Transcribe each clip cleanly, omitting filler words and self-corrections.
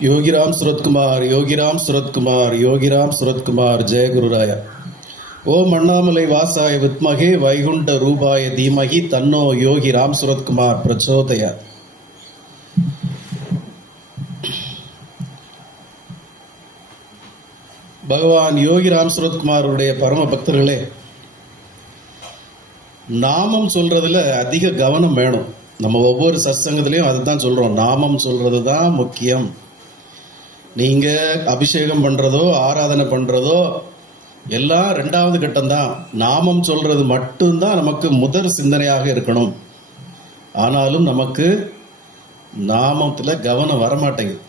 योगीराम सूरत कुमार, योगीराम सूरत कुमार, योगीराम सूरत कुमार, जय गुरुराय। ओम अण्णामलै वासाय विद्महे वैकुंठ रूपाय धीमहि तन्नो योगी राम सूरत कुमार प्रचोदयात्। பகவான் யோகி ராம் சுரத்குமாருடைய பரம பக்தர்களே, நாமம் சொல்றதுல அதிக கவனம் வேணும். நம்ம ஒவ்வொரு சத்சங்கத்திலையும் அதுதான் சொல்றோம், நாமம் சொல்றது தான் முக்கியம். நீங்க அபிஷேகம் பண்றதோ ஆராதனை பண்றதோ எல்லாம் ரெண்டாவது கட்டம் தான். நாமம் சொல்றது மட்டும்தான் நமக்கு முதல் சிந்தனையாக இருக்கணும். ஆனாலும் நமக்கு நாமத்துல கவனம் வரமாட்டேங்குது.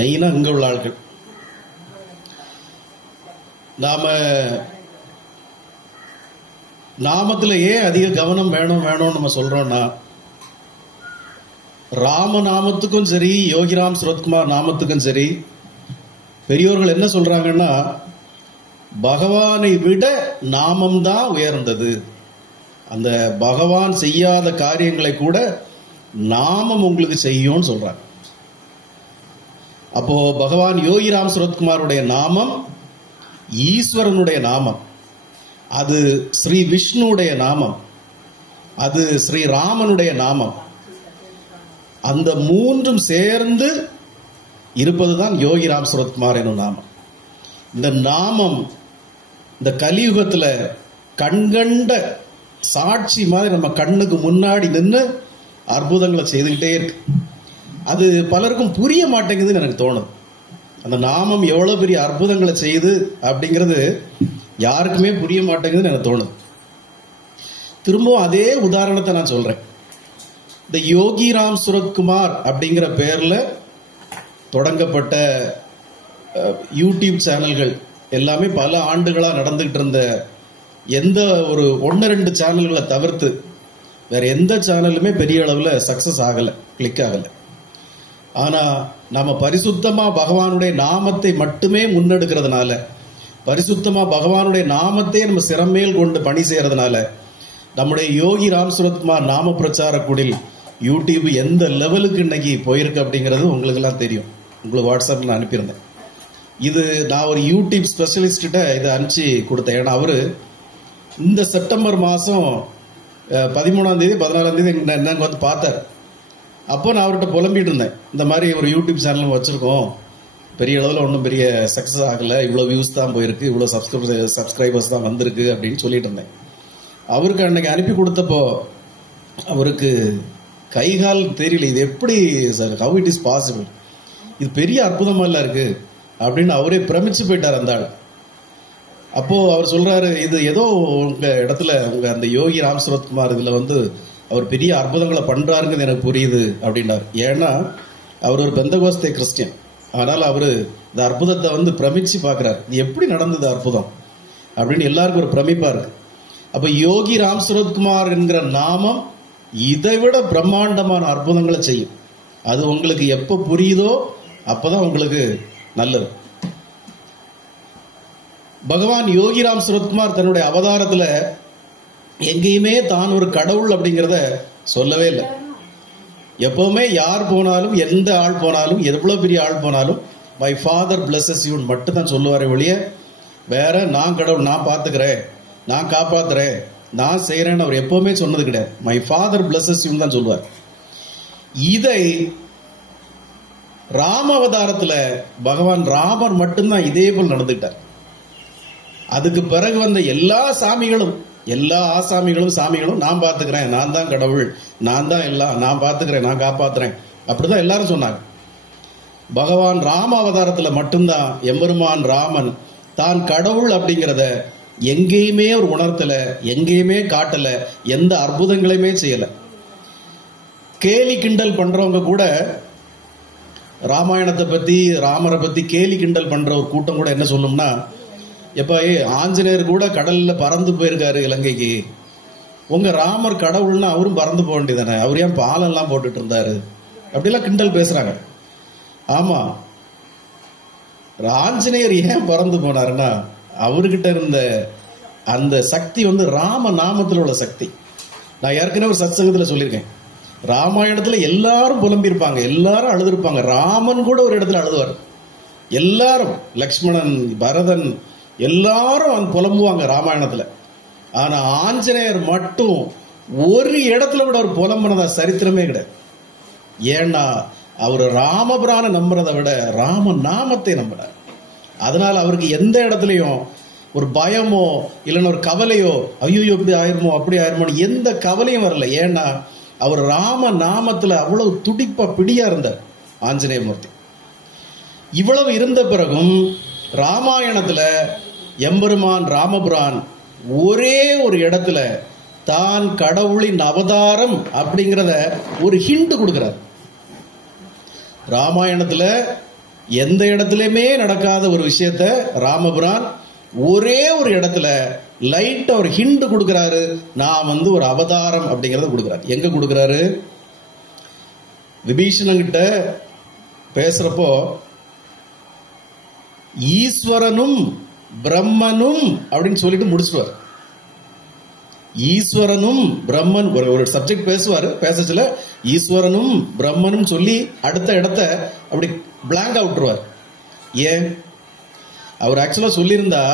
மெயினா இங்க உள்ள ஆட்கள் நாமத்துல ஏன் அதிக கவனம் வேணும் நம்ம சொல்றோம்னா, ராம நாமத்துக்கும் சரி யோகிராம் சுரத்குமார் நாமத்துக்கும் சரி பெரியோர்கள் என்ன சொல்றாங்கன்னா, பகவானை விட நாமம் தான் உயர்ந்தது. அந்த பகவான் செய்யாத காரியங்களை கூட நாமம் உங்களுக்கு செய்யும் சொல்றாங்க. அப்போ பகவான் யோகிராம் சுரத்குமாருடைய நாமம் ஈஸ்வரனுடைய நாமம், அது ஸ்ரீ விஷ்ணுடைய நாமம், அது ஸ்ரீ ராமனுடைய நாமம். அந்த மூன்றும் சேர்ந்து இருப்பதுதான் யோகிராம் சுரத்குமார் எனும் நாமம். இந்த நாமம் இந்த கலியுகத்துல கண்கண்ட சாட்சி மாதிரி நம்ம கண்ணுக்கு முன்னாடி நின்று அற்புதங்களை செய்துகிட்டே இருக்கு. அது பலருக்கும் புரிய மாட்டேங்குதுன்னு எனக்கு தோணுது. அந்த நாமம் எவ்வளவு பெரிய அற்புதங்களை செய்யுது அப்படிங்கிறது யாருக்குமே புரிய மாட்டேங்குதுன்னு எனக்கு தோணுது. திரும்பவும் அதே உதாரணத்தை நான் சொல்றேன். இந்த யோகிராம் சுரத்குமார் அப்படிங்கிற பெயர்ல தொடங்கப்பட்ட யூடியூப் சேனல்கள் எல்லாமே பல ஆண்டுகளா நடந்துகிட்டு இருந்த எந்த ஒரு 1-2 சேனல்களை தவிர்த்து வேற எந்த சேனலுமே பெரிய அளவுல சக்சஸ் ஆகல, கிளிக் ஆகல. ஆனா நம்ம பரிசுத்தமா பகவானுடைய நாமத்தை மட்டுமே முன்னெடுக்கிறதுனால, பரிசுத்தமா பகவானுடைய நாமத்தை நம்ம சிறமேல் கொண்டு பணி செய்யறதுனால நம்முடைய யோகி ராம் சுரத்குமார் நாம பிரச்சார குடில் யூடியூப் எந்த லெவலுக்கு இன்னைக்கு போயிருக்கு அப்படிங்கிறது உங்களுக்கு எல்லாம் தெரியும். உங்களுக்கு வாட்ஸ்அப்ல நான் அனுப்பியிருந்தேன். இது நான் ஒரு யூடியூப் ஸ்பெஷலிஸ்ட் கிட்ட இதை அனுப்பிச்சு கொடுத்தேன். ஏன்னா அவரு இந்த செப்டம்பர் மாசம் 13ஆம் தேதி 14ஆம் தேதி என்னன்னு வந்து பார்த்தார். அப்போ நான் அவர்கிட்ட புலம்பிட்டு இருந்தேன், இந்த மாதிரி ஒரு யூடியூப் சேனல் வச்சிருக்கோம், பெரிய அளவில் ஒன்றும் பெரிய சக்சஸ் ஆகல, இவ்வளோ வியூஸ் தான் போயிருக்கு, இவ்வளோ சப்ஸ்கிரைபர்ஸ் தான் வந்திருக்கு அப்படின்னு சொல்லிட்டு இருந்தேன். அவருக்கு அன்னைக்கு அனுப்பி கொடுத்தப்போ அவருக்கு கைகால் தெரியல, இது எப்படி sir, how it is possible, இது பெரிய அற்புதமா இல்ல இருக்கு அப்படின்னு அவரே பிரமிச்சு போயிட்டார் அந்த ஆள். அப்போ அவர் சொல்றாரு, இது ஏதோ உங்க இடத்துல உங்க அந்த யோகி ராம் சுரத்குமார் இதுல வந்து அவர் பெரிய அற்புதங்களை பண்றாருங்கிறது எனக்கு புரியுது அப்படின்னாரு. ஏன்னா அவர் ஒரு பெந்தகோஸ்தே கிறிஸ்டியன். அதனால அவரு இந்த அற்புதத்தை வந்து பிரமிச்சு பாக்குறாரு, இது எப்படி நடந்தது அற்புதம் அப்படின்னு எல்லாருக்கும் ஒரு பிரமிப்பா இருக்கு. அப்ப யோகி ராம் சுரத்குமார் என்கிற நாமம் இதை விட பிரம்மாண்டமான அற்புதங்களை செய்யும். அது உங்களுக்கு எப்ப புரியுதோ அப்பதான் உங்களுக்கு நல்லது. பகவான் யோகி ராம் சுரத்குமார் தன்னுடைய அவதாரத்துல எங்கேயுமே தான் ஒரு கடவுள் அப்படிங்கிறத சொல்லவே இல்லை. எப்பவுமே யார் போனாலும், எந்த ஆள் போனாலும், எவ்வளவு பெரிய ஆள் போனாலும் மை ஃபாதர் பிளஸஸ் யூ மட்டும் தான் சொல்லுவாரே ஒழிய வேற நான் கடவுள், நான் பாத்துக்கிறேன், நான் காப்பாத்துறேன், நான் செய்யறேன்னு அவர் எப்பவுமே சொன்னது கிடையாது. மை ஃபாதர் பிளஸஸ் யூ தான் சொல்லுவார். இதை ராம அவதாரத்துல பகவான் ராமர் மட்டும்தான் இதே போல் நடந்துட்டார். அதுக்கு பிறகு வந்த எல்லா சாமிகளும், எல்லா ஆசாமிகளும் சாமிகளும் நான் பாத்துக்கிறேன், நான் தான் கடவுள், நான் தான் எல்லாம், நான் பாத்துக்கிறேன், நான் காப்பாத்துறேன் அப்படிதான் எல்லாரும் சொன்னாங்க. பகவான் ராம அவதாரத்துல மட்டும்தான் எம்பெருமான் ராமன் தான் கடவுள் அப்படிங்கிறத எங்கேயுமே ஒரு உணர்த்தல, எங்கேயுமே காட்டல, எந்த அற்புதங்களையுமே செய்யல. கேலி கிண்டல் பண்றவங்க கூட ராமாயணத்தை பத்தி ராமரை பத்தி கேலி கிண்டல் பண்ற ஒரு கூட்டம் கூட என்ன சொல்லும்னா, எப்ப ஆஞ்சநேயர் கூட கடல்ல பறந்து போயிருக்காரு இலங்கைக்கு, உங்க ராமர் கடவுள்னா அவரும் பறந்து போக வேண்டியதானே, அவர் ஏன் பாலம் எல்லாம் போட்டுட்டு இருந்தாரு அப்படிலாம் கிண்டல் பேசுறாங்க. ஆமா, ஆஞ்சநேயர் ஏன் பறந்து போனாருன்னா அவர்கிட்ட இருந்த அந்த சக்தி வந்து ராம நாமத்தில் உள்ள சக்தி. நான் ஏற்கனவே ஒரு சத்சங்கத்துல சொல்லியிருக்கேன், ராமாயணத்துல எல்லாரும் புலம்பியிருப்பாங்க, எல்லாரும் அழுதுருப்பாங்க. ராமன் கூட ஒரு இடத்துல அழுதுவார். எல்லாரும், லக்ஷ்மணன், பரதன், எல்லாரும் புலம்புவாங்க ராமாயணத்துல. ஆனா ஆஞ்சநேயர் மட்டும் ஒரு இடத்துல விட ஒரு புலம்புனதா சரித்திரமே கிடையாது. ஏன்னா அவர் ராமபிரான நம்புறதை விட ராம நாமத்தை நம்பினார். அதனால அவருக்கு எந்த இடத்துலயும் ஒரு பயமோ இல்லைன்னா ஒரு கவலையோ, ஐயோ இப்படி ஆயிருமோ அப்படி ஆயிருமோ எந்த கவலையும் வரல. ஏன்னா அவர் ராம நாமத்துல அவ்வளவு துடிப்பா பிடியா இருந்தார் ஆஞ்சநேய மூர்த்தி. இவ்வளவு இருந்த பிறகும் ராமாயணத்துல எம்பெருமான் ராமபிரான் ஒரே ஒரு இடத்துல தான் கடவுளின் அவதாரம் அப்படிங்கிறத ஒரு ஹிண்ட் கொடுக்கிறார். ராமாயணத்துல எந்த இடத்துலயுமே நடக்காத ஒரு விஷயத்த ராமபிரான் ஒரே ஒரு இடத்துல லைட்டா ஒரு ஹிண்ட் கொடுக்கிறாரு. நான் ஒரு அவதாரம் அப்படிங்கறத கொடுக்கிறாரு. எங்க கொடுக்கிறாரு? விபீஷணன்கிட்ட பேசுறப்போ ஈஸ்வரனும் பிரம்மனும் அப்படின்னு சொல்லிட்டு முடிச்சுடுவார். ஈஸ்வரனும் பிரம்மன் ஒரு சப்ஜெக்ட் பேசுவாரு, பேசச்சுல ஈஸ்வரனும் பிரம்மனும் சொல்லி அடுத்த இடத்த அப்படி பிளாங்கா விட்டுருவார். ஏன்? அவர் ஆக்சுவலா சொல்லியிருந்தா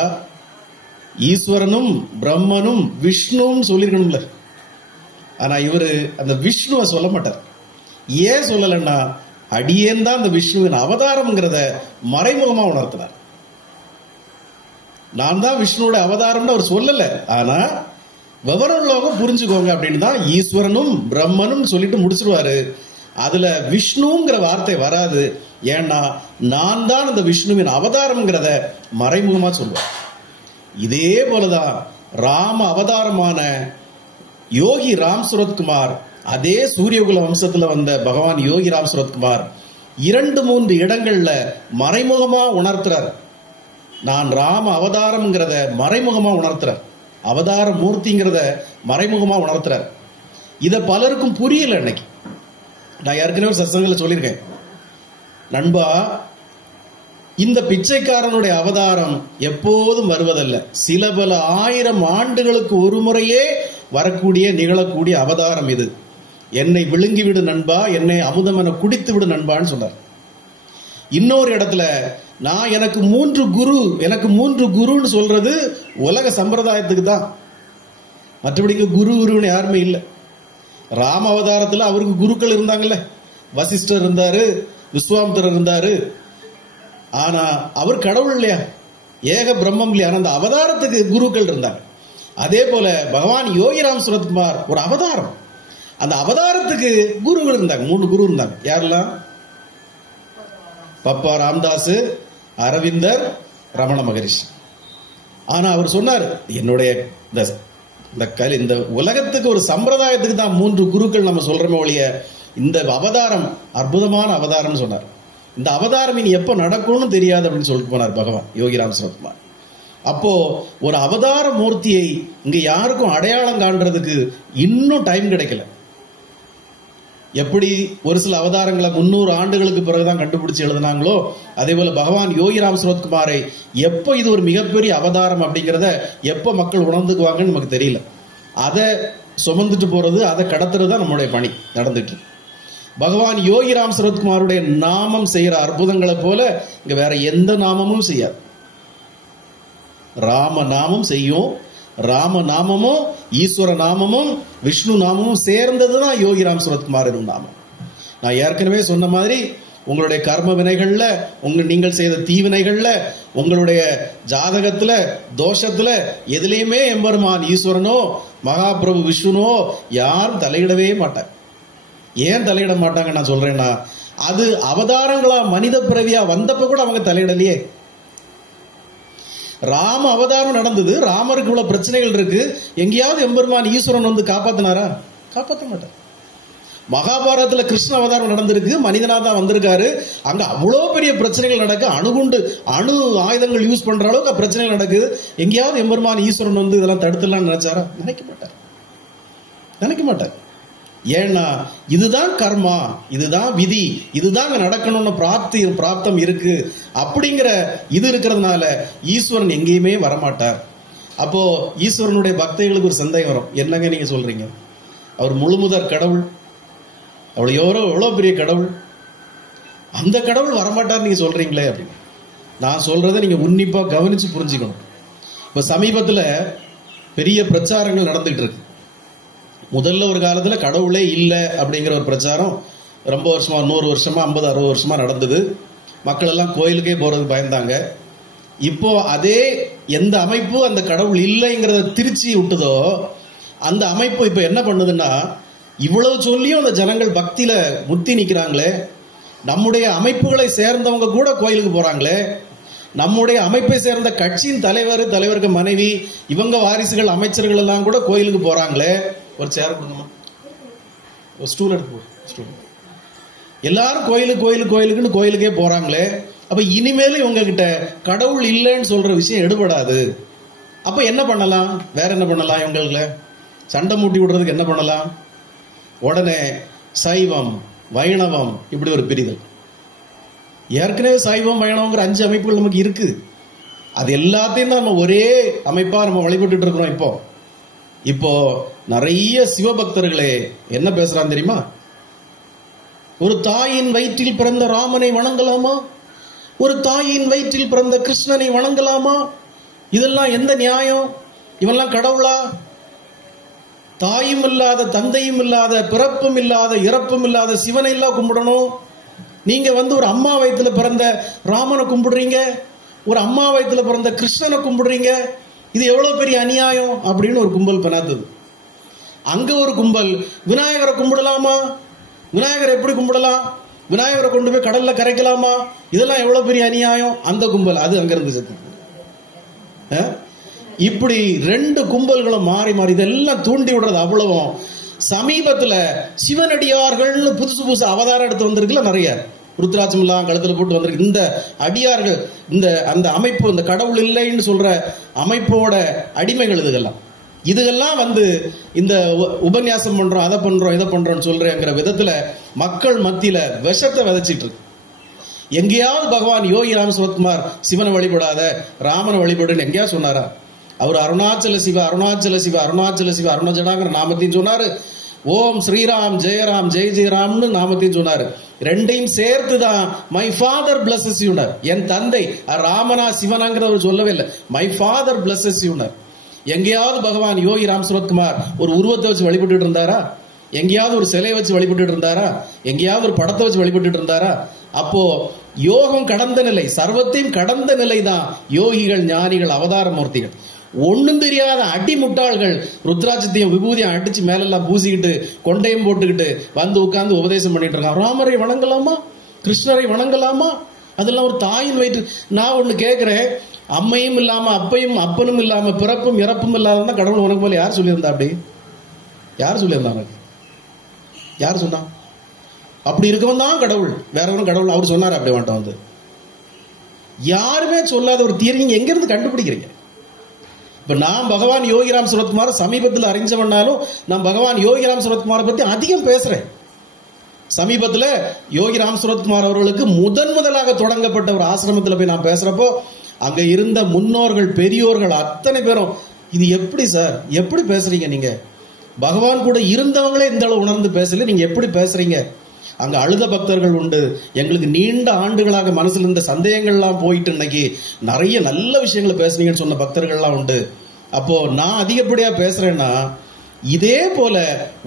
ஈஸ்வரனும் பிரம்மனும் விஷ்ணுவும் சொல்லிருக்கணும்ல. ஆனா இவரு அந்த விஷ்ணுவை சொல்ல மாட்டார். ஏன் சொல்லலன்னா, அடியேன் தான் அந்த விஷ்ணுவின் அவதாரம்ங்கிறத மறைமுகமா உணர்த்தினார். நான் தான் விஷ்ணுவோட அவதாரம்னு அவர் சொல்லல. ஆனா விவரம் உள்ளவங்க புரிஞ்சுக்கோங்க அப்படின்னு தான் ஈஸ்வரனும் பிரம்மனும் சொல்லிட்டு முடிச்சிருவாரு. அதுல விஷ்ணுங்கிற வார்த்தை வராது. ஏன்னா நான் தான் அந்த விஷ்ணுவின் அவதாரம்ங்கிறத மறைமுகமா சொல்லுவார். இதே போலதான் ராம அவதாரமான யோகி ராம் சுரத்குமார், அதே சூரியகுல வம்சத்துல வந்த பகவான் யோகி ராம் சுரத்குமார் 2-3 இடங்கள்ல மறைமுகமா உணர்த்துறார். நான் ராம அவதாரம்ங்கிறத மறைமுகமா உணர்த்துறார். அவதார மூர்த்திங்கிறத மறைமுகமா உணர்த்துறார். இத பலருக்கும் புரியல. இன்னைக்கு நான் ஏற்கனவே சத்சங்கத்துல சொல்லியிருக்கேன், நண்பா, இந்த பிச்சைக்காரனுடைய அவதாரம் எப்போதும் வருவதல்ல, சில பல 1000 ஆண்டுகளுக்கு ஒரு முறையே வரக்கூடிய நிகழக்கூடிய அவதாரம் இது. என்னை விழுங்கிவிடு நண்பா, என்னை அமுதம் என குடித்து விடு நண்பான்னு சொன்னார். இன்னொரு இடத்துல நான் எனக்கு 3 குருன்னு சொல்றது உலக சம்பிரதாயத்துக்கு தான், மற்றபடிக்கு குருன்னு யாருமே இல்லை. ராம அவதாரத்துல அவருக்கு குருக்கள் இருந்தாங்கல்ல, வசிஷ்டர் இருந்தாரு, விஸ்வாமித்திரர் இருந்தாரு. ஆனா அவர் கடவுள் இல்லையா, ஏக பிரம்மம் இல்லையா, அந்த அவதாரத்துக்கு குருக்கள் இருந்தாங்க. அதே போல பகவான் யோகிராம் சுரத்குமார் ஒரு அவதாரம், அந்த அவதாரத்துக்கு குருகள் இருந்தாங்க. 3 குரு இருந்தாங்க. யாரெல்லாம்? பப்பா ராம்தாஸ், அரவிந்தர், ரமண மகரிஷி. ஆனா அவர் சொன்னார், என்னுடைய இந்த உலகத்துக்கு ஒரு சம்பிரதாயத்துக்கு தான் 3 குருக்கள் நம்ம சொல்றோமே ஒழிய இந்த அவதாரம் அற்புதமான அவதாரம் சொன்னார். இந்த அவதாரம் இனி எப்ப நடக்கும்னு தெரியாது அப்படின்னு சொல்லிட்டு போனார் பகவான் யோகிராம் சுரத்குமார். அப்போ ஒரு அவதார மூர்த்தியை இங்க யாருக்கும் அடையாளம் காண்றதுக்கு இன்னும் டைம் கிடைக்கல. எப்படி ஒரு சில அவதாரங்களை 300 ஆண்டுகளுக்கு பிறகுதான் கண்டுபிடிச்சு எழுதினாங்களோ, அதே போல பகவான் யோகிராம் சுரத்குமாரை எப்ப இது ஒரு மிகப்பெரிய அவதாரம் அப்படிங்கிறத எப்ப மக்கள் உணர்ந்துக்குவாங்கன்னு நமக்கு தெரியல. அதை சுமந்துட்டு போறது, அதை கடத்துறது தான் நம்மளுடைய பணி நடந்துட்டு. பகவான் யோகிராம் சுரத்குமாருடைய நாமம் செய்யற அற்புதங்களை போல இங்க வேற எந்த நாமமும் செய்யாது. ராம நாமம் செய்யும். ராம நாமமும் ஈஸ்வர நாமமும் விஷ்ணு நாமமும் சேர்ந்ததுதான் யோகிராம் சுரத்குமார் எனும் நாமம். நான் ஏற்கனவே சொன்ன மாதிரி உங்களுடைய கர்ம வினைகள்ல, நீங்கள் செய்த தீவினைகள்ல, உங்களுடைய ஜாதகத்துல, தோஷத்துல எதுலையுமே எம்பெருமான் ஈஸ்வரனோ மகாபிரபு விஷ்ணுனோ யாரும் தலையிடவே மாட்டாங்க. ஏன் தலையிட மாட்டாங்க நான் சொல்றேன்னா, அது அவதாரங்களா மனித பிறவியா வந்தப்ப கூட அவங்க தலையிடலையே. ராம அவதாரம் நடந்தது, ராமருக்கு இவ்வளவு பிரச்சனைகள் இருக்கு, எங்கேயாவது எம்பெருமான் ஈஸ்வரன் வந்து காப்பாத்தினாரா? காப்பாற்ற மாட்டார். மகாபாரதத்துல கிருஷ்ண அவதாரம் நடந்திருக்கு, மனிதனா தான் வந்திருக்காரு. அங்க அவ்வளவு பெரிய பிரச்சனைகள் நடக்கு, அணு ஆயுதங்கள் யூஸ் பண்ற அளவுக்கு பிரச்சனைகள் நடக்குது. எங்கேயாவது எம்பெருமான் ஈஸ்வரன் வந்து இதெல்லாம் தடுத்துலாம் நினைச்சாரா? நினைக்க மாட்டார். ஏன்னா இதுதான் கர்மா, இதுதான் விதி, இதுதான் நடக்கணும்னு பிராப்தம் இருக்கு அப்படிங்கிற இது இருக்கிறதுனால ஈஸ்வரன் எங்கேயுமே வரமாட்டார். அப்போ ஈஸ்வரனுடைய பக்தர்களுக்கு ஒரு சந்தேகம் வரும், என்னங்க நீங்க சொல்றீங்க, அவர் முழுமுதற் கடவுள், அவள் எவ்வளோ பெரிய கடவுள், அந்த கடவுள் வரமாட்டார் நீங்க சொல்றீங்களே அப்படின்னு. நான் சொல்றதை நீங்க உன்னிப்பா கவனிச்சு புரிஞ்சுக்கணும். இப்ப சமீபத்துல பெரிய பிரச்சாரங்கள் நடந்துட்டு இருக்கு. முதல்ல ஒரு காலத்துல கடவுளே இல்லை அப்படிங்கிற ஒரு பிரச்சாரம் ரொம்ப வருஷமா, 100 வருஷமா 50-60 வருஷமா நடந்தது. மக்கள் எல்லாம் கோயிலுக்கே போறதுக்கு பயந்தாங்க. இப்போ அதே எந்த அமைப்பு அந்த கடவுள் இல்லைங்கிறத திருச்சி விட்டுதோ அந்த அமைப்பு இப்ப என்ன பண்ணுதுன்னா, இவ்வளவு சொல்லியும் அந்த ஜனங்கள் பக்தியில முத்தி நிக்கிறாங்களே, நம்முடைய அமைப்புகளை சேர்ந்தவங்க கூட கோயிலுக்கு போறாங்களே, நம்முடைய அமைப்பை சேர்ந்த கட்சியின் தலைவருக்கு மனைவி, இவங்க வாரிசுகள், அமைச்சர்கள் எல்லாம் கூட கோயிலுக்கு போறாங்களே. ஒரு சேர் கொடுங்கம்மா, ஒரு ஸ்டூல் எடுத்து ஸ்டூல். எல்லாரும் கோயிலுக்குன்னு கோயிலுக்கே போறாங்களே, அப்ப இனிமேலும் இவங்க கிட்ட கடவுள் இல்லைன்னு சொல்ற விஷயம் எடுபடாது. அப்ப என்ன பண்ணலாம்? வேற என்ன பண்ணலாம்? இவங்களுக்கு சண்டை மூட்டி விடுறதுக்கு என்ன பண்ணலாம்? உடனே சைவம், வைணவம் இப்படி ஒரு பிரிதல். ஏற்கனவே சைவம், வைணவங்கிற 5 அமைப்புகள் நமக்கு இருக்கு. அது எல்லாத்தையும் தான் நம்ம ஒரே அமைப்பா நம்ம வழிபட்டு இருக்கிறோம். இப்போ நிறைய சிவபக்தர்களே என்ன பேசுறான் தெரியுமா? ஒரு தாயின் வயிற்றில் பிறந்த ராமனை வணங்கலாமா? ஒரு தாயின் வயிற்றில் பிறந்த கிருஷ்ணனை வணங்கலாமா? இதெல்லாம் எந்த நியாயம்? இவெல்லாம் கடவுளா? தாயும் இல்லாத, தந்தையும் இல்லாத, பிறப்பும் இல்லாத, இறப்பும் இல்லாத சிவனை எல்லாம் கும்பிடணும். நீங்க ஒரு அம்மா வயிற்றுல பிறந்த ராமனை கும்பிடுறீங்க, ஒரு அம்மா வயிற்றுல பிறந்த கிருஷ்ணனை கும்பிடுறீங்க. இது எவ்வளவு பெரிய அநியாயம் அப்படின்னு ஒரு கும்பல் பெனாத்துது. அங்க ஒரு கும்பல் விநாயகரை கும்பிடலாமா? விநாயகரை எப்படி கும்பிடலாம்? விநாயகரை கொண்டு போய் கடல்ல கரைக்கலாமா? இதெல்லாம் எவ்வளவு பெரிய அநியாயம். அந்த கும்பல் அது அங்க இருந்து செத்து. இப்படி 2 கும்பல்களும் மாறி மாறி இதெல்லாம் தூண்டி விடுறது. அவ்வளவும் சமீபத்துல சிவனடியார்கள்னு புதுசு அவதாரம் எடுத்து வந்திருக்குல்ல, நிறைய ருத்ராட்சம் எல்லாம் கழுத்துல போட்டு வந்திருக்கு. இந்த அடியார்கள், அந்த அமைப்பு, இந்த கடவுள் இல்லைன்னு சொல்ற அமைப்போட அடிமைகள் இதுகெல்லாம் இந்த உபன்யாசம் பண்றோம், அதை பண்றோம், இதை பண்றோம்னு சொல்றேங்கிற விதத்துல மக்கள் மத்தியில விஷத்தை விதைச்சிட்டு இருக்கு. எங்கேயாவது பகவான் யோகி ராம் சுரத்குமார் சிவனை வழிபடாத, ராமனை வழிபடுன்னு எங்கேயாவது சொன்னாரா? அவர் அருணாச்சல சிவ அருணாச்சல சிவ அருணாச்சல சிவ அருணாச்சலாங்கிற நாமத்தையும் சொன்னாரு. ஓம் ஸ்ரீராம் ஜெயராம் ஜெய் ஜெயராம்னு நாமத்தையும் சொன்னாரு. 2ஐயும் சேர்த்து தான் மை ஃபாதர் பிளஸஸ் யூனர், என் தந்தை ராமனா சிவனாங்கிறவர் சொல்லவே இல்லை, மை ஃபாதர் பிளஸஸ் யூனர். எங்கேயாவது பகவான் யோகி ராம் சுரத்குமார் ஒரு உருவத்தை வச்சு வழிபட்டு இருந்தாரா? எங்கேயாவது ஒரு சிலையை வச்சு வழிபட்டு இருந்தாரா? எங்கேயாவது ஒரு படத்தை வச்சு வழிபட்டு இருந்தாரா? அப்போ யோகம் கடந்த நிலை, சர்வத்தையும் கடந்த நிலை தான் யோகிகள், ஞானிகள், அவதார மூர்த்திகள். ஒண்ணும் தெரியாத அடி முட்டாள்கள் ருத்ராட்சத்தையும் விபூதியும் அடிச்சு மேலெல்லாம் பூசிக்கிட்டு கொண்டையும் போட்டுக்கிட்டு உட்கார்ந்து உபதேசம் பண்ணிட்டு இருக்கான். ராமரை வணங்கலாமா? கிருஷ்ணரை வணங்கலாமா? அதெல்லாம் ஒரு தாயின் வயிற்று. நான் ஒண்ணு கேட்கிறேன், அம்மையும் இல்லாம அப்பையும் அப்பனும் இல்லாம பிறப்பும் இறப்பும் இல்லாத கடவுள் உனக்கு போல யார் சொல்லியிருந்தா? அப்படி யார் சொல்லியிருந்தாங்க? யார் சொன்னா? அப்படி இருக்கவன் தான் கடவுள், வேறவனும் கடவுள் அவர் சொன்னார். அப்படி வந்துட்டு யாருமே சொல்லாத ஒரு தியரி நீங்க எங்க இருந்து கண்டுபிடிக்கிறீங்க? இப்ப நான் பகவான் யோகிராம் சுரத்குமார் சமீபத்தில் அறிஞ்சவனாலும் நான் பகவான் யோகிராம் சுரத்குமாரை பத்தி அதிகம் பேசுறேன். சமீபத்தில் யோகிராம் சுரத்குமார் அவர்களுக்கு முதலாக தொடங்கப்பட்ட ஒரு ஆசிரமத்தில் போய் நான் பேசுறப்போ அங்க இருந்த முன்னோர்கள், பெரியோர்கள் அத்தனை பேரும், இது எப்படி சார், எப்படி பேசுறீங்க நீங்க? பகவான் கூட இருந்தவங்களே இந்த அளவு உணர்ந்து பேசல, நீங்க எப்படி பேசுறீங்க? அங்க அழுத பக்தர்கள் உண்டு. எங்களுக்கு நீண்ட ஆண்டுகளாக மனசுல இருந்த சந்தேகங்கள்லாம் போயிட்டு இன்னைக்கு நிறைய நல்ல விஷயங்களை பேசுனீங்கன்னு சொன்ன பக்தர்கள்லாம் உண்டு. அப்போ நான் அதிகப்படியா பேசுறேன்னா, இதே போல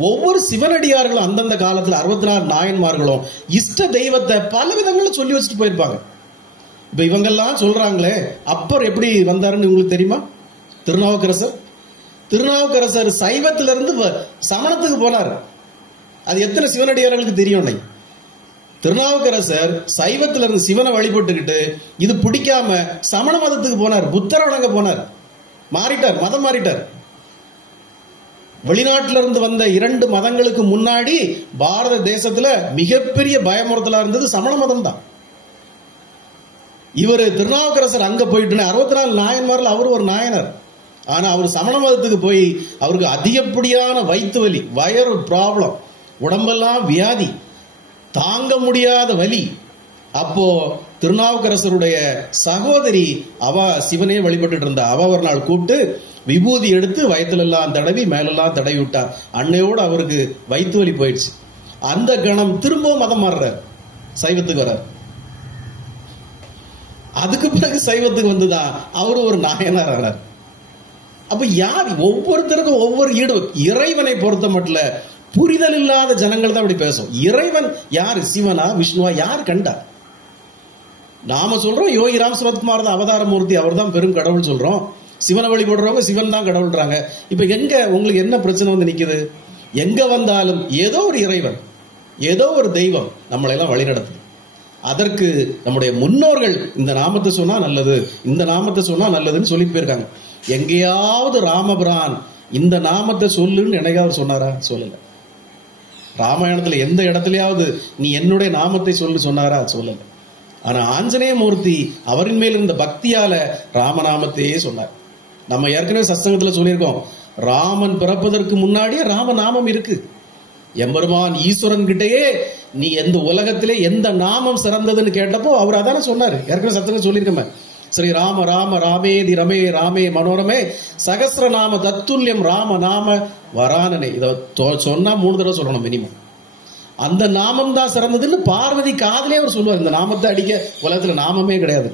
ஒவ்வொரு சிவனடியார்களும் அந்தந்த காலத்துல 64 நாயன்மார்களும் இஷ்ட தெய்வத்தை பல விதங்களும் சொல்லி வச்சுட்டு போயிருப்பாங்க. இப்ப இவங்கெல்லாம் சொல்றாங்களே, அப்பர் எப்படி வந்தாருன்னு உங்களுக்கு தெரியுமா? திருநாவுக்கரசர் சைவத்திலிருந்து சமணத்துக்கு போனார். அது எத்தனை சிவனடியார்களுக்கு தெரியும்? திருநாவுக்கரசர் சைவத்திலிருந்து சிவனை வழிபட்டுக்கிட்டு இது பிடிக்காம சமண மதத்துக்கு போனார், புத்தரை வணங்க போனார், மாறிட்டார், மதம் மாறிட்டார். வெளிநாட்டிலிருந்து வந்த 2 மதங்களுக்கு முன்னாடி பாரத தேசத்துல மிகப்பெரிய பயமுறுத்தலா இருந்தது சமண மதம் தான். இவர் திருநாவுக்கரசர் அங்க போயிட்டு 64 நாயன்மார்ல அவர் ஒரு நாயனர். ஆனா அவர் சமண மதத்துக்கு போய் அவருக்கு அதிகப்படியான வயிற்று வலி, வயறு ப்ராப்ளம், உடம்பெல்லாம் வியாதி, தாங்க முடியாத வலி. அப்போ திருநாவுக்கரசருடைய சகோதரி அவ சிவனே வழிபட்டு இருந்தா. அவ ஒரு நாள் கூப்பிட்டு விபூதி எடுத்து வயிற்றுல எல்லாம் தடவி மேலெல்லாம் தடவி விட்டா. அன்னையோடு அவருக்கு வயிற்று வலி போயிடுச்சு. அந்த கணம் திரும்பவும் மதம் மாறுறார், சைவத்துக்கு வர்றார். அதுக்கு பிறகு சைவத்துக்கு வந்துதான் அவரு ஒரு நாயனார் ஆனார். அப்ப யார் ஒவ்வொருத்தருக்கும் ஒவ்வொரு இறைவனை பொறுத்த மட்டும் புரிதல் இல்லாத ஜனங்கள் தான் அப்படி பேசும். இறைவன் யாரு? சிவனா விஷ்ணுவா? யார் கண்டா? நாம சொல்றோம் யோகிராம் சுரத்குமார் தான் அவதார மூர்த்தி, அவர் தான் பெரும் கடவுள் சொல்றோம். சிவனை வழிபடுறவங்க சிவன் தான் கடவுள்றாங்க. இப்ப எங்க உங்களுக்கு என்ன பிரச்சனை வந்து நிக்குது? எங்க வந்தாலும் ஏதோ ஒரு இறைவன், ஏதோ ஒரு தெய்வம் நம்மளை எல்லாம் வழிநடத்துது. அதற்கு நம்முடைய முன்னோர்கள் இந்த நாமத்தை சொன்னா நல்லது, இந்த நாமத்தை சொன்னா நல்லதுன்னு சொல்லிட்டு போயிருக்காங்க. எங்கேயாவது ராமபிரான் இந்த நாமத்தை சொல்லுன்னு என்னைக்காவது சொன்னாரா? சொல்லல. ராமாயணத்துல எந்த இடத்துலயாவது நீ என்னுடைய நாமத்தை சொல்லு சொன்னாரா? சொல்லல. ஆனா ஆஞ்சநேய மூர்த்தி அவரின் மேல் இருந்த பக்தியால ராமநாமத்தையே சொன்னார். நம்ம ஏற்கனவே சத்சங்கத்துல சொல்லியிருக்கோம், ராமன் பிறப்பதற்கு முன்னாடியே ராமநாமம் இருக்கு. எம்பெருமான் ஈஸ்வரன் கிட்டேயே நீ எந்த உலகத்திலே எந்த நாமம் சிறந்ததுன்னு கேட்டப்போ அவர் அதான சொன்னாரு. ஏற்கனவே சத்தங்க சொல்லியிருக்கேன், ஸ்ரீ ராம ராம ராமேதி ரமே ராமே மனோரமே சகஸ்ரநாம தத்துல்யம் ராம நாம வரானனே. இதை சொன்னா 3 தடவை சொல்லணும் மினிமம். அந்த நாமம் தான் சிறந்ததுன்னு பார்வதி காதலே அவர் சொல்லுவார். இந்த நாமத்தை அடிக்க உலகத்துல நாமமே கிடையாது.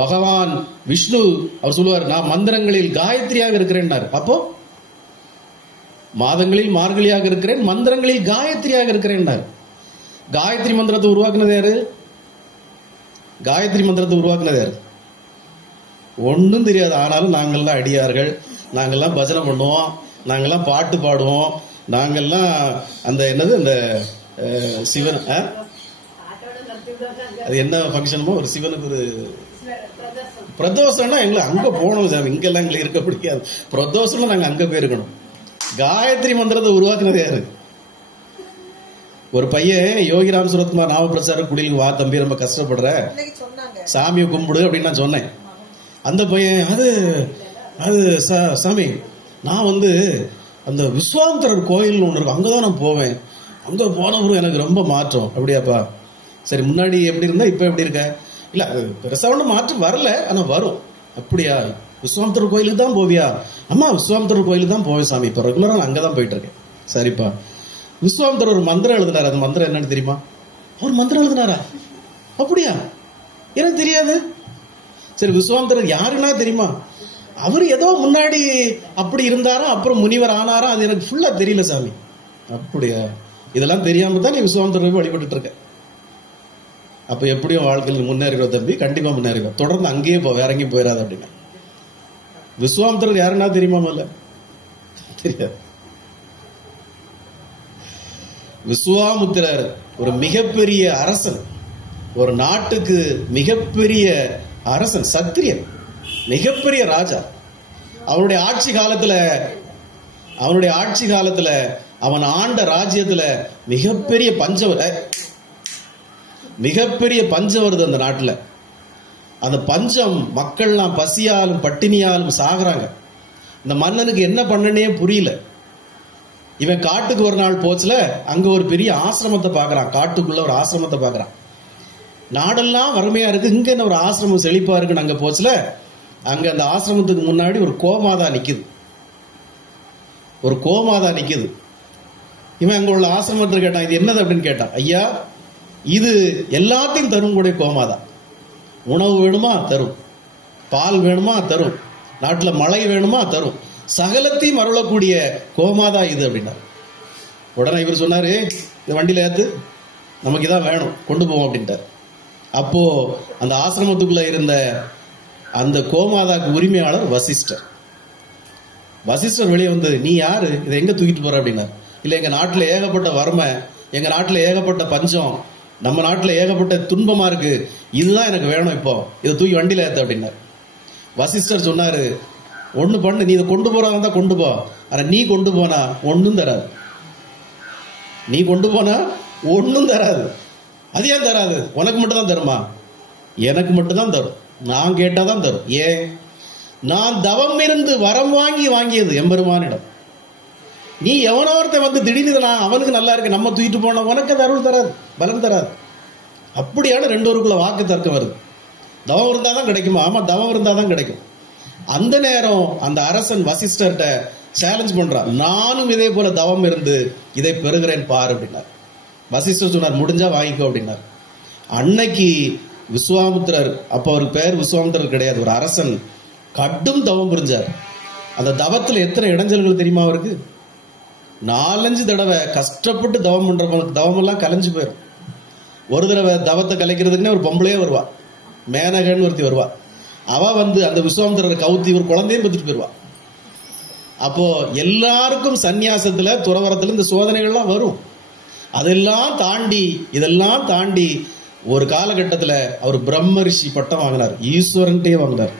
பகவான் விஷ்ணு அவர் சொல்லுவார், நான் மந்திரங்களில் காயத்ரியாக இருக்கிறேன். அப்போ மாதங்களில் மார்கழியாக இருக்கிறேன், மந்திரங்களில் காயத்ரியாக இருக்கிறேன். காயத்ரி மந்திரத்தை உருவாக்குனது யாரு? காயத்ரி மந்திரத்தை உருவாக்குனது யாரு? ஒன்னும் தெரியாது. ஆனாலும் நாங்கள்லாம் அடியார்கள், நாங்கள்லாம் பஜனை பண்ணுவோம், நாங்கள்லாம் பாட்டு பாடுவோம், நாங்கள்லாம் அந்த என்னது அந்த சிவன் அது என்ன ஃபங்க்ஷனுமோ ஒரு சிவனுக்கு ஒரு பிரதோஷம்னா எங்களை அங்க போகணும் சாமி, இங்கெல்லாம் எங்களுக்கு இருக்க பிடிக்காது. பிரதோஷம்னா நாங்க அங்க போயிருக்கணும். காயத்ரி மந்திரத்தை உருவாக்குனது யாரு? ஒரு பையன் யோகிராம் சுரத்குமார் நாம பிரச்சார குடிலுக்கு வா தம்பி, ரொம்ப கஷ்டப்படுற, சாமியை கும்பிடு அப்படின்னு நான் சொன்னேன். அந்த பையன் அது அது சாமி நான் வந்து அந்த விஸ்வாமித்திரர் கோயில் ஒன்று இருக்கு, அங்கதான் நான் போவேன், அங்க போனவரும் எனக்கு ரொம்ப மாற்றம். அப்படியாப்பா, சரி முன்னாடி எப்படி இருந்தா இப்ப எப்படி இருக்க? இல்ல பெருசா ஒன்றும் மாற்றம் வரல, ஆனா வரும். அப்படியா, விஸ்வாமித்திரர் கோயிலுக்கு தான் போவியா? அம்மா விஸ்வாமித்திரர் கோயிலுக்கு தான் போவேன் சாமி, இப்ப ரெகுலரா நான் அங்கதான் போயிட்டு இருக்கேன். சரிப்பா, விஸ்வாமித்திரர் ஒரு மந்திரம் எழுதினார், அந்த மந்திரம் என்னன்னு தெரியுமா? அவர் மந்திரம் எழுதினாரா? அப்படியா, எனக்கு தெரியாது. சரி விஸ்வாமித்திரர் யாருன்னா தெரியுமா? அவர் ஏதோ முன்னாடி அப்படி இருந்தாரா, அப்புறம் முனிவர் ஆனாரா, அது எனக்கு ஃபுல்லா தெரியல சாமி. அப்படியா, இதெல்லாம் தெரியாம தான் நீ விஸ்வாமித்திரர் வழிபட்டு இருக்க. அப்ப எப்படியும் வாழ்க்கையில் முன்னேறிடுவோம் தம்பி, கண்டிப்பா முன்னேறிடும், தொடர்ந்து அங்கேயே போ, வேற எங்கேயும் போயிடாது அப்படின்னா. விஸ்வாமித்திரர் யாருன்னா தெரியுமா? தெரியாது. விஸ்வாமித்திரர் ஒரு மிகப்பெரிய அரசன், ஒரு நாட்டுக்கு மிகப்பெரிய அரசன், சத்திரியன், மிகப்பெரிய ராஜா. அவனுடைய ஆட்சி காலத்துல அவன் ஆண்ட ராஜ்யத்துல மிகப்பெரிய பஞ்சம் வருது அந்த நாட்டுல. அந்த பஞ்சம், மக்கள்லாம் பசியாலும் பட்டினியாலும் சாகுறாங்க. இந்த மன்னனுக்கு என்ன பண்ணனே புரியல. இவன் காட்டுக்கு ஒரு நாள் போச்சுல, அங்க ஒரு பெரிய ஆசிரமத்தை பாக்குறான், காட்டுக்குள்ள ஒரு ஆசிரமத்தை பாக்குறான். நாடெல்லாம் வறுமையா இருக்கு, இங்க என்ன ஒரு ஆசிரமம் செழிப்பா இருக்குன்னு அங்க போச்சுல, அங்க அந்த ஆசிரமத்துக்கு முன்னாடி ஒரு கோமாதா நிக்குது. இவன் அங்க உள்ள ஆசிரமத்தில் கேட்டான், இது என்னது அப்படின்னு கேட்டான். ஐயா, இது எல்லாத்தையும் தரும் கூட கோமாதா. உணவு வேணுமா தரும், பால் வேணுமா தரும், நாட்டுல மழை வேணுமா தரும், சகலத்தையும் அருளக்கூடிய கோமாதா இது அப்படின்னா. உடனே இவர் சொன்னாரு, இந்த வண்டியில ஏத்து, நமக்கு இதான் வேணும், கொண்டு போவோம் அப்படின்ட்டார். அப்போ அந்த ஆசிரமத்துக்குள்ள இருந்த அந்த கோமாதாக்கு உரிமையாளர் வசிஷ்டர் வெளியே வந்து, நீ யாரு, இதை எங்க தூக்கிட்டு போற அப்படின்னா. இல்ல, எங்க நாட்டுல ஏகப்பட்ட வறுமை, எங்க நாட்டுல ஏகப்பட்ட பஞ்சம், நம்ம நாட்டுல ஏகப்பட்ட துன்பமா இருக்கு, இதுதான் எனக்கு வேணும், இப்போ இதை தூக்கி வண்டியில ஏத்த அப்படின்னாரு. வசிஷ்டர் சொன்னாரு, ஒண்ணு பண்ணு, நீ இதை கொண்டு போறதா தான் கொண்டு போ, ஆனா நீ கொண்டு போனா ஒன்னும் தராது. அது ஏன் தராது? உனக்கு மட்டும் தான் தருமா? எனக்கு மட்டும் தான் தரும், நான் கேட்டாதான் தரும். ஏன்? நான் தவம் இருந்து வரம் வாங்கியது எம்பெருமானிடம். நீ எவனோ ஒருத்த வந்து திடீர்னு நான் அவனுக்கு நல்லா இருக்கு நம்ம தூக்கிட்டு போன, உனக்கு அது அருள் தராது, பலன் தராது. அப்படியான 2 பேருக்குள்ள வாக்கு தர்க்கம் வருது. தவம் இருந்தாதான் கிடைக்குமா? ஆமா, தவம் இருந்தாதான் கிடைக்கும். அந்த நேரம் அந்த அரசன் வசிஷ்டர்கிட்ட சேலஞ்ச் பண்றான். நானும் இதே போல தவம் இருந்து இதை பெறுகிறேன் பாரு அப்படின்னார். வசிஷ்டர் சொன்னார், முடிஞ்சா வாங்கிக்கோ அப்படின்னார். அன்னைக்கு விஸ்வாமித்திரர், அப்ப அவருக்கு பேர் விஸ்வாமித்திரர் கிடையாது, ஒரு அரசன், கடும் தவம் புரிஞ்சார். அந்த தவத்துல எத்தனை இடைஞ்சல்கள் தெரியுமா அவருக்கு? 4-5 தடவை கஷ்டப்பட்டு தவம் பண்றவங்களுக்கு தவம் எல்லாம் கலைஞ்சு போயிடும். ஒரு தடவை தவத்தை கலைக்கிறதுக்குன்னே ஒரு பொம்பளையே வருவா, மேனகன்னு ஒருத்தி வருவா. அவ வந்து அந்த விஸ்வாமித்திரரை கவுத்தி ஒரு குழந்தையும் பத்திட்டு போயிருவா. அப்போ எல்லாருக்கும் சந்நியாசத்துல துறவரத்துல இந்த சோதனைகள்லாம் வரும். இதெல்லாம் தாண்டி ஒரு காலகட்டத்துல அவர் பிரம்ம ரிஷி பட்டம் வாங்கினார். ஈஸ்வரன்ட்டே வாங்கினார்.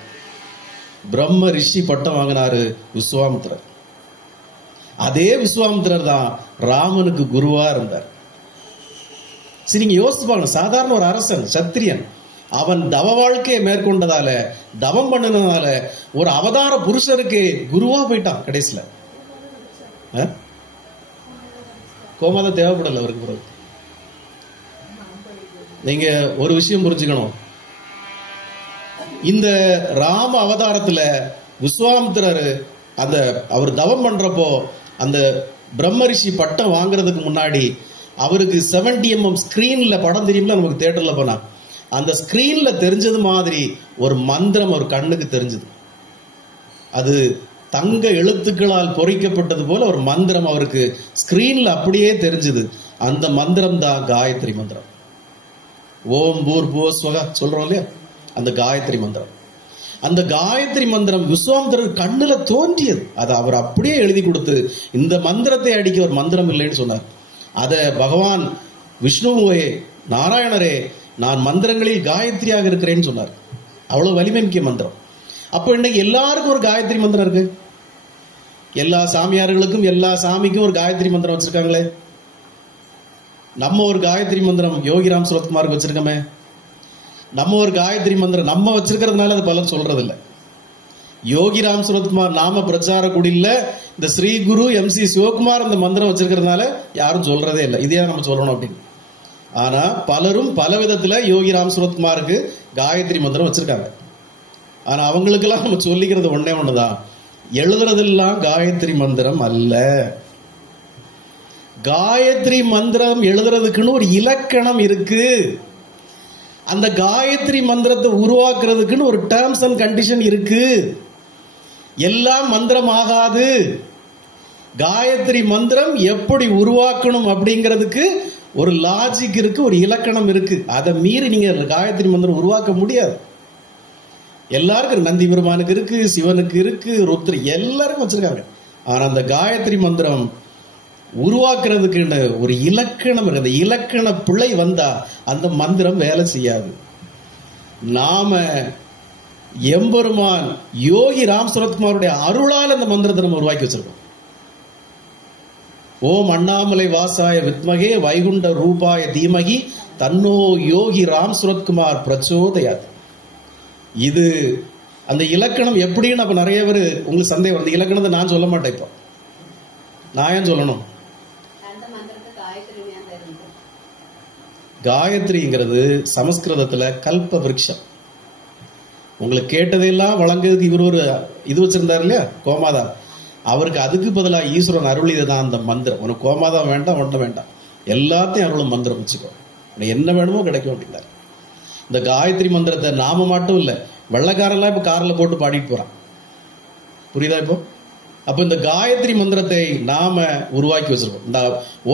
பிரம்ம ரிஷி பட்டம் வாங்கினாரு விஸ்வாமித்திரர். அதே விஸ்வாமித்திரர் தான் ராமனுக்கு குருவா இருந்தார். சரி, நீங்க யோசிச்சு பாருங்க, சாதாரண ஒரு அரசன், சத்திரியன், அவன் தவ வாழ்க்கையை மேற்கொண்டதால, தவம் பண்ணினதால ஒரு அவதார புருஷருக்கு குருவா போயிட்டான் கடைசியில. கோமாதா தேவைப்படல அவருக்கு பிறகு. நீங்க ஒரு விஷயம் புரிஞ்சுக்கணும், இந்த ராம அவதாரத்துல விஸ்வாமித்திரர் அந்த அவர் தவம் பண்றப்போ அந்த பிரம்ம ரிஷி பட்டம் வாங்குறதுக்கு முன்னாடி அவருக்கு 70mm ஸ்கிரீன்ல படம் தெரியும்ல, நமக்கு தியேட்டர்ல போனா அந்த ஸ்கிரீன்ல தெரிஞ்சது மாதிரி ஒரு மந்திரம் ஒரு கண்ணுக்கு தெரிஞ்சது. அது தங்க எழுத்துக்களால் பொறிக்கப்பட்டது போல ஒரு மந்திரம் அவருக்கு ஸ்கிரீன்ல அப்படியே தெரிஞ்சது. அந்த மந்திரம் தான் காயத்ரி மந்திரம். ஓம் பூர் பூஸ்வகா சொல்றோம் இல்லையா, அந்த காயத்ரி மந்திரம். அந்த காயத்ரி மந்திரம் விஸ்வாமித்திரர் கண்ணுல தோன்றியது. அதை அவர் அப்படியே எழுதி கொடுத்து, இந்த மந்திரத்தை அடிக்க ஒரு மந்திரம் இல்லைன்னு சொன்னார். அத பகவான் விஷ்ணுவே, நாராயணரே, நான் மந்திரங்களில் காயத்ரியாக இருக்கிறேன்னு சொன்னார். அவ்வளவு வலிமை மிக்க மந்திரம். அப்ப இன்னைக்கு எல்லாருக்கும் ஒரு காயத்ரி மந்திரம் இருக்கு. எல்லா சாமியார்களுக்கும் எல்லா சாமிக்கும் ஒரு காயத்ரி மந்திரம் வச்சிருக்காங்களே. நம்ம ஒரு காயத்ரி மந்திரம் யோகிராம் சுரத்குமாருக்கு வச்சிருக்கோமே. நம்ம ஒரு காயத்ரி மந்திரம் நம்ம வச்சிருக்கிறதுனால அது பலர் சொல்றது இல்லை. யோகிராம் சுரத்குமார் நாம பிரச்சார குடியில இந்த ஸ்ரீ குரு MC சிவகுமார் அந்த மந்திரம் வச்சிருக்கிறதுனால யாரும் சொல்றதே இல்லை, இதையா நம்ம சொல்லணும் அப்படின்னு. ஆனா பலரும் பல விதத்துல யோகிராம் சுரத்குமாருக்கு காயத்ரி மந்திரம் வச்சிருக்காங்க. ஆனா அவங்களுக்கெல்லாம் நம்ம சொல்லிக்கிறது ஒன்னே ஒண்ணுதான், எழுதுறதெல்லாம் காயத்ரி மந்திரம் அல்ல. காயத்ரி மந்திரம் எழுதுறதுக்குன்னு ஒரு இலக்கணம் இருக்கு. அந்த காயத்ரி மந்திரத்தை உருவாக்குறதுக்குன்னு ஒரு டேர்ம்ஸ் அண்ட் கண்டிஷன் இருக்கு. எல்லாம் மந்திரம் ஆகாது. காயத்ரி மந்திரம் எப்படி உருவாக்கணும் அப்படிங்கிறதுக்கு ஒரு லாஜிக் இருக்கு, ஒரு இலக்கணம் இருக்கு. அதை மீறி நீங்க காயத்ரி மந்திரம் உருவாக்க முடியாது. எல்லாருக்கும், நந்தி பெருமானுக்கு இருக்கு, சிவனுக்கு இருக்கு, ருத்ர எல்லாருக்கும் வச்சிருக்காங்க. ஆனா அந்த காயத்ரி மந்திரம் உருவாக்குறதுக்கு ஒரு இலக்கணம் இருக்கு. அந்த இலக்கண பிழை வந்தா அந்த மந்திரம் வேலை செய்யாது. நாம எம்பெருமான் யோகி ராம் சுரத்குமாருடைய அருளால் அந்த மந்திரத்தை நம்ம உருவாக்கி வச்சிருக்கோம். ஓம் அண்ணாமலை வாசாய வித்மகே வைகுண்ட ரூபாய தீமகி தன்னோ யோகி ராம் சுரத்குமார் பிரச்சோதயாத். இது அந்த இலக்கணம் எப்படின்னு அப்ப நிறைய பேர் உங்களுக்கு சந்தேகம். அந்த இலக்கணத்தை நான் சொல்ல மாட்டேன். இப்போ நான் ஏன் சொல்லணும்? காயத்ரிங்கிறது சமஸ்கிருதத்துல கல்ப விருட்சம். உங்களுக்கு கேட்டதையெல்லாம் வழங்குறதுக்கு இவர் ஒரு இது வச்சிருந்தாரு இல்லையா, கோமாதா. அவருக்கு அதுக்கு பதிலாக ஈஸ்வரன் அருளியதுதான் அந்த மந்திரம். உனக்கு கோமாதா வேண்டாம், ஒன்றும் வேண்டாம், எல்லாத்தையும் அருளும் மந்திரம் வச்சுக்கோ, உனக்கு என்ன வேணுமோ கிடைக்கும் அப்படின்னாரு. இந்த காயத்ரி மந்திரத்தை நாம மட்டும் இல்ல, வெள்ளக்காரெல்லாம் இப்ப கார்ல போட்டு பாடிட்டு போறான். புரியுதா? இப்போ அப்ப இந்த காயத்ரி மந்திரத்தை நாம உருவாக்கி வச்சிருக்கோம். இந்த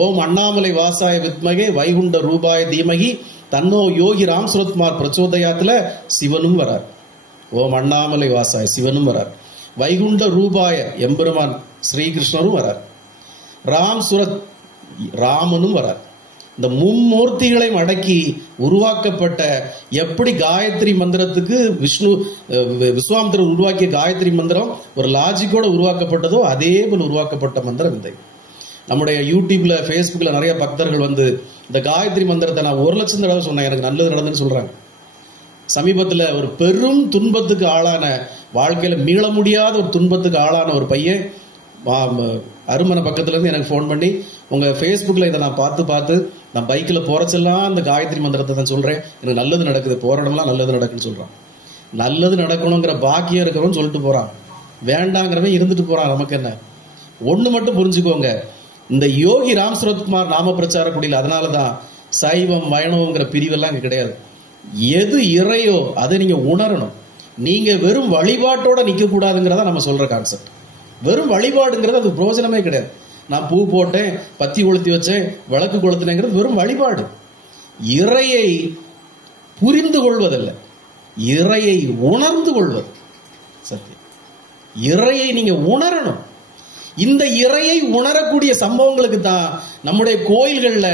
ஓம் அண்ணாமலை வாசாய வித்மகே வைகுண்ட ரூபாய தீமகி தன்னோ யோகி ராம் சுரத்குமார் பிரச்சோதயாத்துல சிவனும் வரார். ஓம் அண்ணாமலை வாசாய சிவனும் வரார். வைகுண்ட ரூபாய எம்பெருமான் ஸ்ரீகிருஷ்ணரும் வரார். ராம் சுரத் ராமனும் வரார். இந்த மும்மூர்த்திகளையும் அடக்கி உருவாக்கப்பட்ட, எப்படி காயத்ரி மந்திரத்துக்கு விஸ்வாமித்திரர் உருவாக்கிய காயத்ரி மந்திரம் ஒரு லாஜிக்கோட உருவாக்கப்பட்டதோ அதே போல உருவாக்கப்பட்ட மந்திரம் இந்த. நம்முடைய யூடியூப்ல பேஸ்புக்ல நிறைய பக்தர்கள் வந்து இந்த காயத்ரி மந்திரத்தை நான் 1 லட்சம் தடவை சொன்னேன், எனக்கு நல்லது நடந்துன்னு சொல்றாங்க. சமீபத்தில் ஒரு பெரும் துன்பத்துக்கு ஆளான, வாழ்க்கையில மீள முடியாத ஒரு துன்பத்துக்கு ஆளான ஒரு பையன் அருமனை பக்கத்துல இருந்து எனக்கு போன் பண்ணி, உங்க பேஸ்புக்ல இதை நான் பார்த்து நான் பைக்ல போறச்செல்லாம் அந்த காயத்ரி மந்திரத்தை தான் சொல்றேன், எனக்கு நல்லது நடக்குது, போற இடம்லாம் நல்லது நடக்குன்னு சொல்றான். நல்லது நடக்கணுங்கிற பாக்கியம் இருக்கிறவன் சொல்லிட்டு போறான், வேண்டாங்கிறவன் இருந்துட்டு போறான். நமக்கு என்ன? ஒண்ணு மட்டும் புரிஞ்சுக்கோங்க, இந்த யோகி ராம் சரத்குமார் நாம பிரச்சார குடியில் அதனாலதான் சைவம் வைணவங்கிற பிரிவெல்லாம் இங்க கிடையாது. எது இறையோ அதை நீங்க உணரணும். நீங்க வெறும் வழிபாட்டோட நிக்க கூடாதுங்கிறதா நம்ம சொல்ற கான்செப்ட். வெறும் வழிபாடுங்கிறது அது பிரயோஜனமே கிடையாது. நான் பூ போட்டேன், பத்தி கொளுத்தி வச்சேன், விளக்கு கொளுத்தினேங்கிறது வெறும் வழிபாடு. இறையை புரிந்து கொள்வதல்ல, இறையை உணர்ந்து கொள்வது சத்தியம். இறையை நீங்க உணரணும். இந்த இறையை உணரக்கூடிய சம்பவங்களுக்கு தான் நம்முடைய கோயில்கள்ல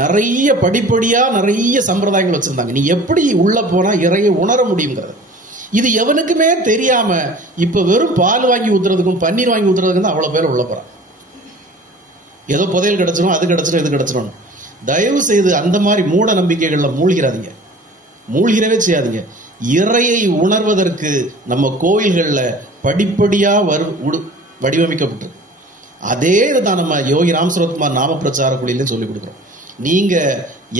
நிறைய படிப்படியா நிறைய சம்பிரதாயங்கள் வச்சிருந்தாங்க. நீ எப்படி உள்ள போனா இறையை உணர முடியுங்கிறது இது எவனுக்குமே தெரியாம இப்ப வெறும் பால் வாங்கி ஊத்துறதுக்கும் பன்னீர் வாங்கி ஊத்துறதுக்கும் தான் அவ்வளவு பேர் உள்ள போறான். ஏதோ புதையல் கிடைச்சிடும், அது கிடைச்சிடும், இது கிடைச்சிடும். தயவு செய்து அந்த மாதிரி மூட நம்பிக்கைகள்ல மூழ்கிறாதீங்க, மூழ்கிறவே செய்யாதீங்க. இறையை உணர்வதற்கு நம்ம கோயில்கள்ல படிப்படியா வடிவமைக்கப்பட்டு அதே இதுதான் நம்ம யோகி ராம் சரத்குமார் நாம பிரச்சார குடியில சொல்லி கொடுக்கிறோம். நீங்க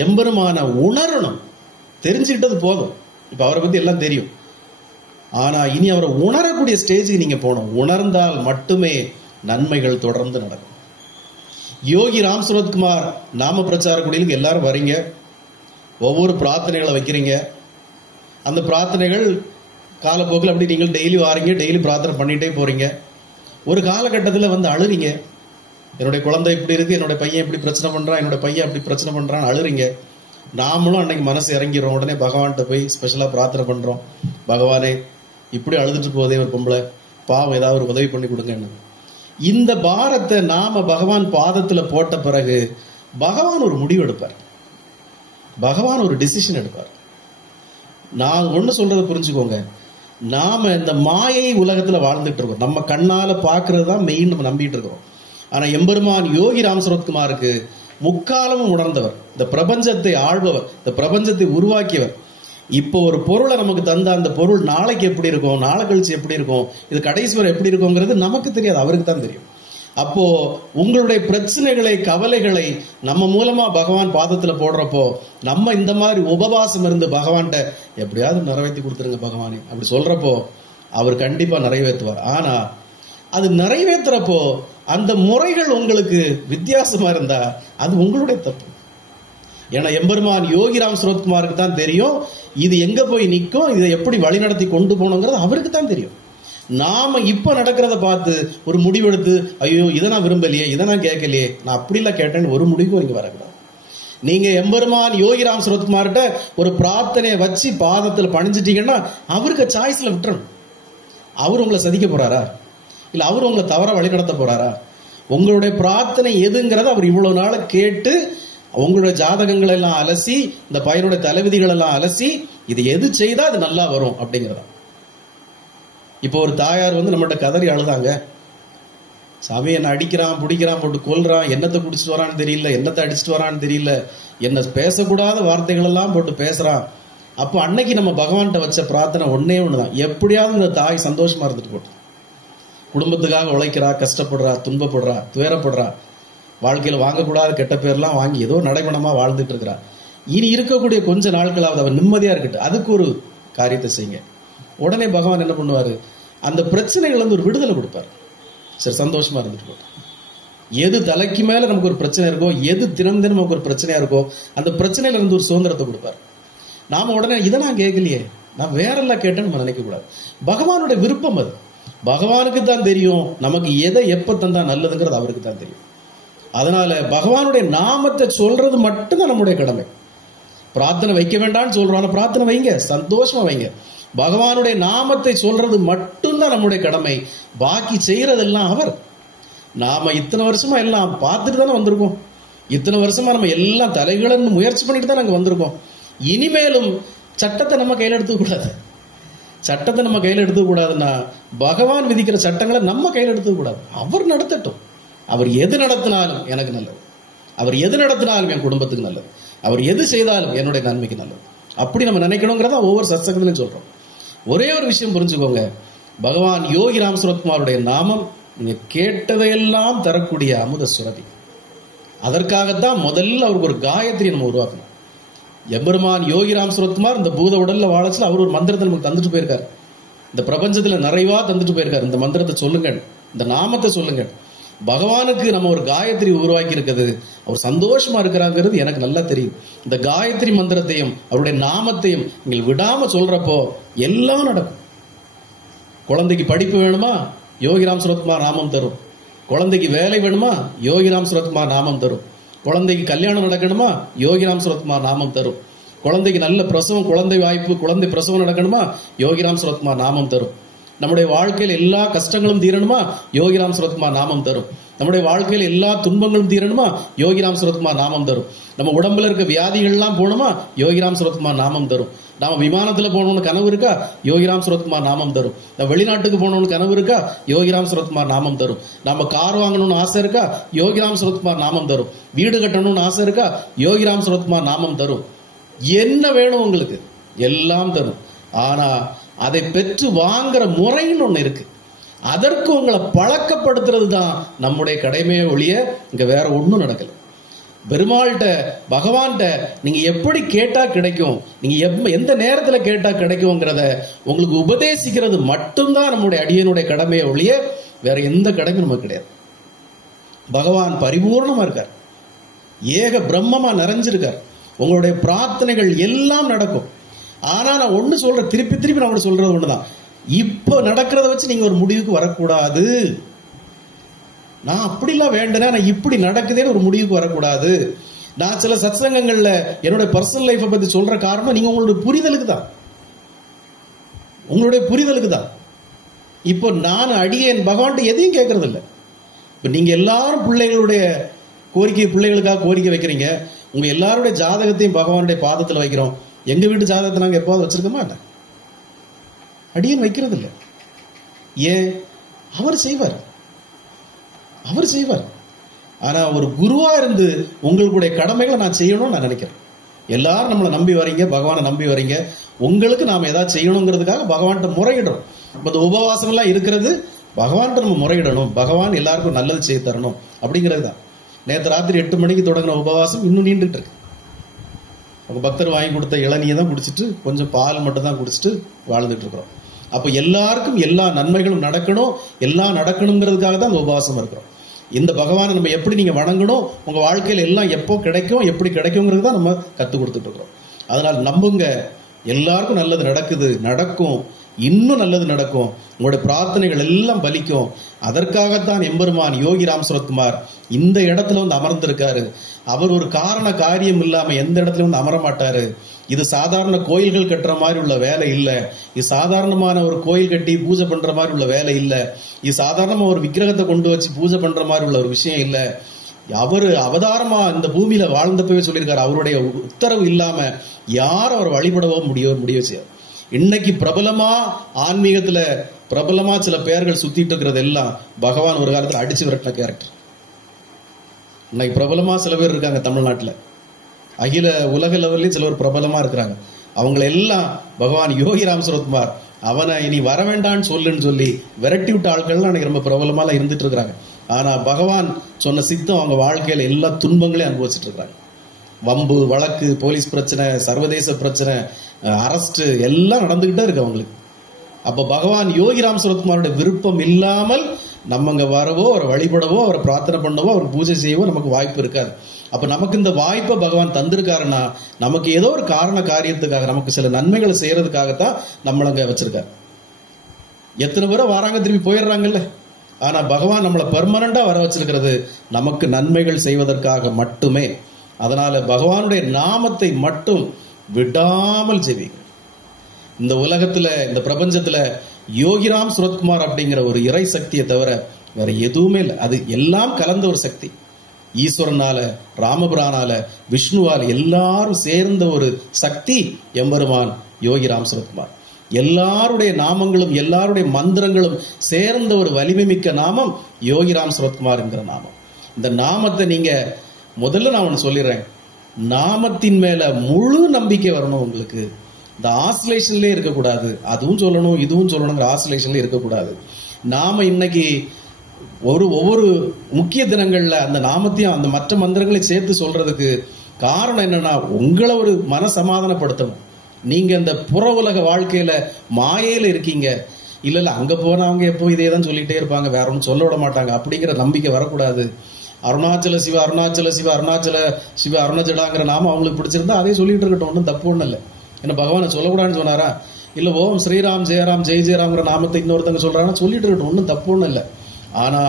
எம்பெருமான உணரணும். தெரிஞ்சுக்கிட்டது போதும், இப்ப அவரை பத்தி எல்லாம் தெரியும். ஆனா இனி அவரை உணரக்கூடிய ஸ்டேஜுக்கு நீங்க போகணும். உணர்ந்தால் மட்டுமே நன்மைகள் தொடர்ந்து நடக்கும். யோகி ராம் சரத்குமார் நாம பிரச்சார குடியிலுக்கு எல்லாரும் வரீங்க, ஒவ்வொரு பிரார்த்தனைகளை வைக்கிறீங்க. அந்த பிரார்த்தனைகள் காலப்போக்கில் அப்படி நீங்கள் டெய்லி வாரீங்க, டெய்லி பிரார்த்தனை பண்ணிட்டே போறீங்க. ஒரு காலகட்டத்தில் வந்து அழுறீங்க, என்னுடைய குழந்தை இப்படி இருக்கு, என்னுடைய பையன் இப்படி பிரச்சனை பண்றான், என்னுடைய பையன் அப்படி பிரச்சனை பண்றான், அழுறீங்க. நாமளும் அன்னைக்கு மனசு இறங்கிடுறோம். உடனே பகவான்கிட்ட போய் ஸ்பெஷலா பிரார்த்தனை பண்றோம், பகவானே இப்படி அழுதுட்டு போதே ஒரு பொம்பளை, பாவம் ஏதாவது ஒரு உதவி பண்ணி கொடுங்கன்னு. இந்த பாரத்தை நாம பகவான் பாதத்துல போட்ட பிறகு பகவான் ஒரு முடிவு எடுப்பார், பகவான் ஒரு டிசிஷன் எடுப்பார். நான் ஒண்ணு சொல்றதை புரிஞ்சுக்கோங்க, நாம இந்த மாயை உலகத்துல வாழ்ந்துட்டு இருக்கோம். நம்ம கண்ணால பாக்குறது தான் மெயின் நம்ம நம்பிட்டு இருக்கோம். ஆனா எம்பெருமான் யோகி ராம் சரத்குமாருக்கு முக்காலமும் உணர்ந்தவர், இந்த பிரபஞ்சத்தை ஆள்பவர், இந்த பிரபஞ்சத்தை உருவாக்கியவர். இப்போ ஒரு பொருளை நமக்கு தந்த அந்த பொருள் நாளைக்கு எப்படி இருக்கும், நாளை கழிச்சு எப்படி இருக்கும், இது கடைசி வரை எப்படி இருக்கும்ங்கிறது நமக்கு தெரியாது, அவருக்கு தான் தெரியும். அப்போ உங்களுடைய பிரச்சனைகளை கவலைகளை நம்ம மூலமா பகவான் பாதத்துல போடுறப்போ நம்ம இந்த மாதிரி உபவாசம் இருந்து பகவான்கிட்ட எப்படியாவது நிறைவேற்றி கொடுத்துருங்க பகவானே அப்படி சொல்றப்போ அவர் கண்டிப்பா நிறைவேற்றுவார். ஆனா அது நிறைவேற்றுறப்போ அந்த முறைகள் உங்களுக்கு வித்தியாசமா இருந்தா அது உங்களுடைய தப்பு. ஏன்னா எம்பெருமான் யோகி ராம் சரத்குமாருக்கு தான் தெரியும் இது எங்க போய் நிற்கும், இதை எப்படி வழிநடத்தி கொண்டு போகணுங்கிறது அவருக்கு தான் தெரியும். நாம இப்ப நடக்கிறத பார்த்து ஒரு முடிவெடுத்து ஐயோ இதை நான் விரும்பலையே, இதை நான் கேட்கலையே, நான் அப்படிலாம் கேட்டேன்னு ஒரு முடிவுக்கும் நீங்க வரக்கூடாது. நீங்க எம்பெருமான் யோகி ராம் சரத்குமார்கிட்ட ஒரு பிரார்த்தனையை வச்சு பாதத்துல பணிஞ்சிட்டீங்கன்னா அவருக்கு சாய்ஸ்ல விட்டுறணும். அவர் உங்களை சதிக்க போறாரா, இல்ல அவர் உங்களை தவற வழிநடத்த போறாரா? உங்களுடைய பிரார்த்தனை எதுங்கிறத அவர் இவ்வளவு நாள் கேட்டு உங்களுடைய ஜாதகங்கள் எல்லாம் அலசி, இந்த பையனுடைய தலைவிதிகள் எல்லாம் அலசி, இது எது செய்தா அது நல்லா வரும் அப்படிங்கிறதா. இப்போ ஒரு தாயார் வந்து நம்மகிட்ட கதறி அழுதாங்க, சாமி என்ன அடிக்கிறான், பிடிக்கிறான், போட்டு கொல்றான், என்னத்தை குடிச்சிட்டு வரான்னு தெரியல, என்னத்தை அடிச்சுட்டு வரான்னு தெரியல, என்ன பேசக்கூடாத வார்த்தைகள் எல்லாம் போட்டு பேசுறான். அப்போ அன்னைக்கு நம்ம பகவான்கிட்ட வச்ச பிரார்த்தனை ஒன்னே ஒண்ணுதான், எப்படியாவது இந்த தாய் சந்தோஷமா இருந்துட்டு போட்டு, குடும்பத்துக்காக உழைக்கிறா, கஷ்டப்படுறா, துன்பப்படுறா, துயரப்படுறா, வாழ்க்கையில வாங்கக்கூடாத கெட்ட பேர்லாம் வாங்கி ஏதோ நடைமணமா வாழ்ந்துட்டு இருக்கிறா. இனி இருக்கக்கூடிய கொஞ்ச நாட்களாவது அவன் நிம்மதியா இருக்கட்டு, அதுக்கு ஒரு காரியத்தை செய்யுங்க. உடனே பகவான் என்ன பண்ணுவாரு, அந்த பிரச்சனைகள் வந்து ஒரு விடுதலை கொடுப்பாரு. சரி சந்தோஷமா இருந்துட்டு போட்டு, எது தலைக்கு மேல நமக்கு ஒரு பிரச்சனை இருக்கோ, எது தினம் தினம் நமக்கு ஒரு பிரச்சனையா இருக்கோ, அந்த பிரச்சனையில இருந்து ஒரு சுதந்திரத்தை கொடுப்பாரு. நாம உடனே இதை நான் கேட்கலையே, நான் வேற எல்லாம் கேட்டேன்னு நம்ம நினைக்க கூடாது. பகவானுடைய விருப்பம் அது, பகவானுக்கு தான் தெரியும் நமக்கு எதை எப்ப தந்தா நல்லதுங்கிறது அவருக்கு தான் தெரியும். அதனால பகவானுடைய நாமத்தை சொல்றது மட்டும்தான் நம்முடைய கடமை. பிரார்த்தனை வைக்க வேண்டாம்னு சொல்றோம், பிரார்த்தனை வைங்க, சந்தோஷமா வைங்க. பகவானுடைய நாமத்தை சொல்றது மட்டும்தான் நம்முடைய கடமை, பாக்கி செய்யறதெல்லாம் அவர். நாம இத்தனை வருஷமா எல்லாம் பார்த்துட்டு தானே வந்திருக்கோம், இத்தனை வருஷமா நம்ம எல்லாம் தலைகளன்னு முயற்சி பண்ணிட்டு தான் நாங்க வந்திருக்கோம். இனிமேலும் சட்டத்தை நம்ம கையில எடுத்துக்க கூடாது. சட்டத்தை நம்ம கையில எடுத்துக்க கூடாதுன்னா பகவான் விதிக்கிற சட்டங்களை நம்ம கையில எடுத்துக்க கூடாது. அவர் நடத்தட்டும், அவர் எது நடத்தினாலும் எனக்கு நல்லது, அவர் எது நடத்தினாலும் என் குடும்பத்துக்கு நல்லது, அவர் எது செய்தாலும் என்னுடைய நன்மைக்கு நல்லது. அப்படி நம்ம நினைக்கணுங்கிறதா ஒவ்வொரு சத்சங்கத்திலும் சொல்றோம். ஒரே ஒரு விஷயம் புரிஞ்சுக்கோங்க, பகவான் யோகி ராம் சரத்குமாருடைய நாமம் நீங்க கேட்டதையெல்லாம் தரக்கூடிய அமுத சுரபி. அதற்காகத்தான் முதல்ல அவருக்கு ஒரு காயத்ரி நம்ம உருவாக்கணும். எம்பெருமான் யோகி ராம் சரத்குமார் இந்த பூத உடல்ல வாழச்சுல அவர் ஒரு மந்திரத்தை நமக்கு தந்துட்டு போயிருக்காரு, இந்த பிரபஞ்சத்துல நிறைவா தந்துட்டு போயிருக்காரு. இந்த மந்திரத்தை சொல்லுங்க, இந்த நாமத்தை சொல்லுங்க. பகவானுக்கு நம்ம ஒரு காயத்ரி உருவாக்கி இருக்குது, அவர் சந்தோஷமா இருக்கிறாங்கிறது எனக்கு நல்லா தெரியும். இந்த காயத்ரி மந்திரத்தையும் அவருடைய நாமத்தையும் நீங்கள் விடாம சொல்றப்போ எல்லாம் நடக்கும். குழந்தைக்கு படிப்பு வேணுமா, யோகிராம் சுரத்குமார் நாமம் தரும். குழந்தைக்கு வேலை வேணுமா, யோகிராம் சுரத்குமார் நாமம் தரும். குழந்தைக்கு கல்யாணம் நடக்கணுமா, யோகிராம் சுரத்குமார் நாமம் தரும். குழந்தைக்கு நல்ல பிரசவம், குழந்தை வாய்ப்பு, குழந்தை பிரசவம் நடக்கணுமா, யோகிராம் சுரத்குமார் நாமம் தரும். நம்முடைய வாழ்க்கையில் எல்லா கஷ்டங்களும் தீரணுமா, யோகிராம் சுரத்குமார் நாமம் தரும். நம்முடைய வாழ்க்கையில் எல்லா துன்பங்களும் தீரணுமா, யோகிராம் சுரத்குமார் நாமம் தரும். நம்ம உடம்புல இருக்க வியாதிகள் எல்லாம் போகணுமா, யோகிராம் சுரத்குமார் நாமம் தரும். நாம விமானத்துல போகணும்னு கனவு இருக்கா, யோகிராம் சுரத்குமார் நாமம் தரும். நம்ம வெளிநாட்டுக்கு போகணும்னு கனவு இருக்கா, யோகிராம் சுரத்குமார் நாமம் தரும். நம்ம கார் வாங்கணும்னு ஆசை இருக்கா, யோகிராம் சுரத்குமார் நாமம் தரும். வீடு கட்டணும்னு ஆசை இருக்கா, யோகிராம் சுரத்குமார் நாமம் தரும். என்ன வேணும் உங்களுக்கு, எல்லாம் தரும். ஆனா அதை பெற்று வாங்குற முறைன்னு ஒண்ணு இருக்கு. அதற்கு உங்களை பழக்கப்படுத்துறது தான் நம்முடைய கடமையை ஒழிய இங்க வேற ஒண்ணும் நடக்கல. பெருமாள்கிட்ட, பகவான்கிட்ட நீங்க எப்படி கேட்டா கிடைக்கும், நீங்க எந்த நேரத்துல கேட்டா கிடைக்கும்ங்கிறத உங்களுக்கு உபதேசிக்கிறது மட்டும்தான் நம்முடைய அடியனுடைய கடமையை ஒழிய வேற எந்த கடமையும் நமக்கு கிடையாது. பகவான் பரிபூர்ணமா இருக்கார், ஏக பிரம்மமா நிறைஞ்சிருக்கார். உங்களுடைய பிரார்த்தனைகள் எல்லாம் நடக்கும். ஆனா நான் ஒண்ணு சொல்றேன், திருப்பி திருப்பி நான் ஒண்ணு சொல்றது ஒண்ணுதான், இப்ப நடக்கிறத வச்சு நீங்க ஒரு முடிவுக்கு வரக்கூடாது. நான் அப்படிலாம் வேண்டேன், நான் இப்படி நடக்குதேன்னு ஒரு முடிவுக்கு வரக்கூடாது. நான் சில சத்சங்கங்கள்ல என்னோட பர்சனல் லைஃபை பத்தி சொல்ற காரணம் நீங்க உங்களுடைய புரிதலுக்கு தான், உங்களுடைய புரிதலுக்கு தான். இப்போ நான் அடியேன் பகவான்கிட்ட எதையும் கேட்கறது இல்லை. இப்ப நீங்க எல்லாரும் பிள்ளைகளுடைய கோரிக்கை, பிள்ளைகளுக்காக கோரிக்கை வைக்கிறீங்க. உங்க எல்லாருடைய ஜாதகத்தையும் பகவானுடைய பாதத்தில் வைக்கிறோம். எங்க வீட்டு ஜாதகத்தை நாங்க எப்போது வச்சிருக்கோமா என்ன? அடியேன் வைக்கிறது இல்லை. ஏன்? அவர் செய்வார், அவர் செய்வார். ஆனா ஒரு குருவா இருந்து உங்களுடைய கடமைகளை நான் செய்யணும்னு நான் நினைக்கிறேன். எல்லாரும் நம்மளை நம்பி வரீங்க, பகவானை நம்பி வரீங்க. உங்களுக்கு நாம ஏதாவது செய்யணுங்கிறதுக்காக பகவான்கிட்ட முறையிடுறோம். இந்த உபவாசம் எல்லாம் இருக்கிறது பகவான்கிட்ட நம்ம முறையிடணும், பகவான் எல்லாருக்கும் நல்லது செய்ய தரணும் அப்படிங்கிறது தான். நேற்று ராத்திரி 8 மணிக்கு தொடங்கின உபவாசம் இன்னும் நீண்டுட்டு இருக்கு. அவங்க பக்தர் வாங்கி கொடுத்த இளநியை தான் குடிச்சிட்டு கொஞ்சம் பால் மட்டும் தான் குடிச்சிட்டு வாழ்ந்துட்டு இருக்கிறோம். அப்ப எல்லாருக்கும் எல்லா நன்மைகளும் நடக்கணும், எல்லாம் நடக்கணுங்கிறதுக்காக தான் அந்த உபவாசம் இருக்கிறோம். இந்த பகவானை நம்ம எப்படி நீங்க வணங்கணும், உங்க வாழ்க்கையில எல்லாம் எப்போ கிடைக்கும், எப்படி கிடைக்கும்ங்கிறது தான் நம்ம கத்து கொடுத்துட்டு இருக்கிறோம். அதனால நம்புங்க, எல்லாருக்கும் நல்லது நடக்குது, நடக்கும், இன்னும் நல்லது நடக்கும். உங்களுடைய பிரார்த்தனைகள் எல்லாம் பலிக்கும். அதற்காகத்தான் எம்பெருமான் யோகிராம் சுரத்குமார் இந்த இடத்துல வந்து அமர்ந்திருக்காரு. அவர் ஒரு காரண காரியம் இல்லாம எந்த இடத்துல வந்து அமர மாட்டாரு. இது சாதாரண கோயில்கள் கட்டுற மாதிரி உள்ள வேலை இல்ல. இது சாதாரணமான ஒரு கோயில் கட்டி பூஜை பண்ற மாதிரி உள்ள வேலை இல்ல. இது சாதாரணமா ஒரு விக்கிரகத்தை கொண்டு வச்சு பூஜை பண்ற மாதிரி உள்ள ஒரு விஷயம் இல்ல. அவரு அவதாரமா இந்த பூமியில வாழ்ந்தப்பவே சொல்லியிருக்காரு, அவருடைய உத்தரவு இல்லாம யாரும் அவர் வழிபடவோ முடிய செய்யாது. இன்னைக்கு பிரபலமா ஆன்மீகத்துல பிரபலமா சில பெயர்கள் சுத்திட்டு இருக்கிறது எல்லாம் பகவான் ஒரு காலத்துல அடிச்சு விரட்டின கேரக்டர். இன்னைக்கு பிரபலமா சில பேர் இருக்காங்க தமிழ்நாட்டுல, அகில உலக லெவல்லையும் சிலர் பிரபலமா இருக்கிறாங்க. அவங்களை எல்லாம் பகவான் யோகிராம் சுரத்குமார் அவனை இனி வர வேண்டான்னு சொல்லுன்னு சொல்லி விரட்டி விட்ட ஆட்கள்லாம் எனக்கு ரொம்ப பிரபலமா இருந்துட்டு இருக்கிறாங்க. ஆனா பகவான் சொன்ன சித்தம் அவங்க வாழ்க்கையில எல்லா துன்பங்களையும் அனுபவிச்சுட்டு இருக்கிறாங்க. வம்பு வழக்கு, போலீஸ் பிரச்சனை, சர்வதேச பிரச்சனை, அரஸ்ட் எல்லாம் நடந்துகிட்டே இருக்கு அவங்களுக்கு. அப்ப பகவான் யோகிராம் சுரத்குமாரோட விருப்பம் இல்லாமல் நம்ம அங்க வரவோ, அவரை வழிபடவோ, அவரை பிரார்த்தனை பண்ணவோ, அவர் பூஜை செய்யவோ நமக்கு வாய்ப்பு இருக்காது. அப்ப நமக்கு இந்த வாய்ப்பை பகவான் தந்திருக்காருன்னா நமக்கு ஏதோ ஒரு காரண காரியத்துக்காக, நமக்கு சில நன்மைகளை செய்யறதுக்காகத்தான் நம்மள அங்க வச்சிருக்காரு. எத்தனை பேரை வராங்க திரும்பி போயிடுறாங்கல்ல. ஆனா பகவான் நம்மளை பெர்மனண்டா வர வச்சிருக்கிறது நமக்கு நன்மைகள் செய்வதற்காக மட்டுமே. அதனால பகவானுடைய நாமத்தை மட்டும் விடாமல் ஜெபிங்க. இந்த உலகத்துல, இந்த பிரபஞ்சத்துல யோகிராம் சுரத்குமார் அப்படிங்கிற ஒரு இறை சக்தியை தவிர வேற எதுவுமே இல்லை. அது எல்லாம் கலந்த ஒரு சக்தி. ஈஸ்வரனால, ராமபிரானால, விஷ்ணுவால எல்லாரும் சேர்ந்த ஒரு சக்தி எம்பெருமான் யோகிராம் சுரத்குமார். எல்லாருடைய நாமங்களும் எல்லாருடைய மந்திரங்களும் சேர்ந்த ஒரு வலிமை மிக்க நாமம் யோகிராம் சுரத்குமார் என்கிற நாமம். இந்த நாமத்தை நீங்க முதல்ல நான் ஒன்று சொல்லிடுறேன், நாமத்தின் மேல முழு நம்பிக்கை வரணும் உங்களுக்கு. இந்த ஆசிலேஷன்லயே இருக்கக்கூடாது, அதுவும் சொல்லணும் இதுவும் சொல்லணுங்கிற ஆசிலேஷன்ல இருக்கக்கூடாது. நாம இன்னைக்கு ஒவ்வொரு முக்கிய தினங்கள்ல அந்த நாமத்தையும் அந்த மற்ற மந்திரங்களையும் சேர்த்து சொல்றதுக்கு காரணம் என்னன்னா, உங்களை ஒரு மன சமாதானப்படுத்தணும். நீங்க இந்த புற உலக வாழ்க்கையில மாயையில இருக்கீங்க, இல்ல அங்க போனவங்க எப்போ இதே தான் சொல்லிட்டே இருப்பாங்க, வேற ஒன்றும் சொல்ல விட மாட்டாங்க அப்படிங்கிற நம்பிக்கை வரக்கூடாது. அருணாச்சல சிவ அருணாச்சல சிவ அருணாச்சல சிவ அருணாச்சலாங்கிற நாம அவங்களுக்கு பிடிச்சிருந்தா அதே சொல்லிட்டு இருக்கட்டும், ஒன்றும் தப்பு ஒன்றும் இல்லை. ஏன்னா பகவானை சொல்லக்கூடாதுன்னு சொன்னாரா? இல்ல ஓம் ஸ்ரீராம் ஜெயராம் ஜெய் ஜெயராம்ங்கிற நாமத்தை இன்னொருத்தங்க சொல்றாங்கன்னா சொல்லிட்டு இருக்கட்டும், ஒன்றும் தப்பு ஒன்றும் இல்லை. ஆனா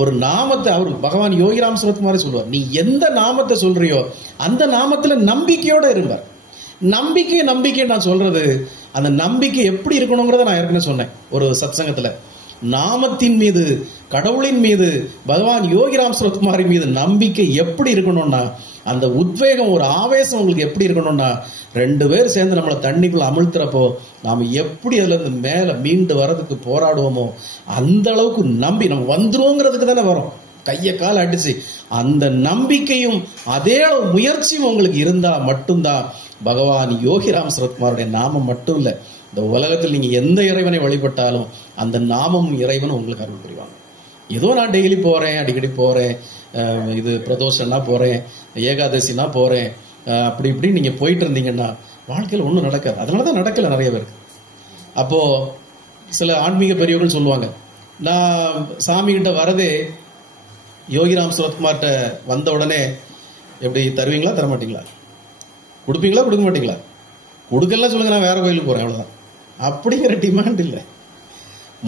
ஒரு நாமத்தை அவர் பகவான் யோகிராம் சுரத்குமாரே சொல்லுவார், நீ எந்த நாமத்தை சொல்றியோ அந்த நாமத்துல நம்பிக்கையோட இருப்பார். நம்பிக்கை நான் சொல்றது, அந்த நம்பிக்கை எப்படி இருக்கணுங்கிறத நான் ஏற்கனவே சொன்னேன் ஒரு சத்சங்கத்துல. நாமத்தின் மீது, கடவுளின் மீது, பகவான் யோகிராம் சுரத்குமாரின் மீது நம்பிக்கை எப்படி இருக்கணும்னா, அந்த உத்வேகம், ஒரு ஆவேசம் உங்களுக்கு எப்படி இருக்கணும்னா, 2 பேர் சேர்ந்து நம்மளை தண்ணிக்குள்ள அமிழ்த்துறப்போ நாம எப்படி அதுல இருந்து மேல மீண்டு வரதுக்கு போராடுவோமோ அந்த அளவுக்கு நம்பி நம்ம வந்துருவோங்கிறதுக்கு தானே வரும், கைய கால அடிச்சு. அந்த நம்பிக்கையும் அதே அளவு முயற்சியும் உங்களுக்கு இருந்தா மட்டும்தான் பகவான் யோகிராம் சுரத்குமாருடைய நாமம் மட்டும் இல்ல, இந்த உலகத்தில் நீங்க எந்த இறைவனை வழிபட்டாலும் அந்த நாமமும் இறைவனும் உங்களுக்கு அருள் புரிவாங்க. ஏதோ நான் டெய்லி போறேன், அடிக்கடி போறேன், இது பிரதோஷம்னா போறேன், ஏகாதசினா போறேன், அப்படி இப்படி நீங்க போயிட்டு இருந்தீங்கன்னா வாழ்க்கையில் ஒன்றும் நடக்காது. அதனாலதான் நடக்கல நிறைய பேருக்கு. அப்போ சில ஆன்மீக பெரியவர்கள் சொல்லுவாங்க, நான் சாமி கிட்ட வரதே யோகிராம் சுரத்குமார்கிட்ட வந்த உடனே எப்படி தருவீங்களா தர மாட்டீங்களா, கொடுப்பீங்களா கொடுக்க மாட்டீங்களா, கொடுக்கலாம் சொல்லுங்க, நான் வேற கோயிலுக்கு போறேன் அவ்வளவுதான் அப்படிங்கிற டிமாண்ட் இல்லை.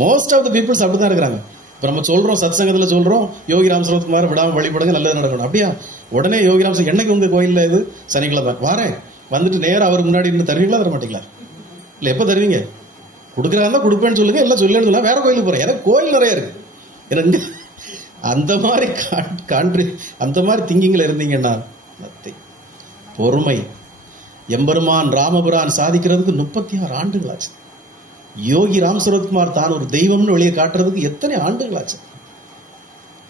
மோஸ்ட் ஆஃப் த பீப்புள்ஸ் அப்படிதான் இருக்கிறாங்க. இப்ப நம்ம சொல்றோம், சத்சங்கத்துல சொல்றோம் யோகிராம் சுரத்குமார் விடாம வழிபடுங்க, நல்லது நடக்கணும். அப்படியா? உடனே யோகிராம் என்னைக்கு உங்க கோயில்ல இது சனிக்கிழமை வாரேன், வந்துட்டு நேரம் அவருக்கு முன்னாடி இருந்து தருவீங்களா தர மாட்டீங்களா? இல்ல எப்ப தருவீங்க? கொடுக்குறாங்க கொடுப்பேன்னு சொல்லுங்க, எல்லாம் சொல்லேன்னு சொல்லுங்க, வேற கோயிலுக்கு போறேன், எனக்கு கோயில் நிறைய இருக்கு. எனக்கு அந்த மாதிரி அந்த மாதிரி திங்கிங்ல இருந்தீங்கன்னா பொறுமை. எம்பெருமான் ராமபுரான் சாதிக்கிறதுக்கு 36 ஆண்டுகள் ஆச்சு. யோகி ராம் சுரத்குமார் தான் ஒரு தெய்வம்னு வெளியே காட்டுறதுக்கு எத்தனை ஆண்டுகள் ஆச்சு.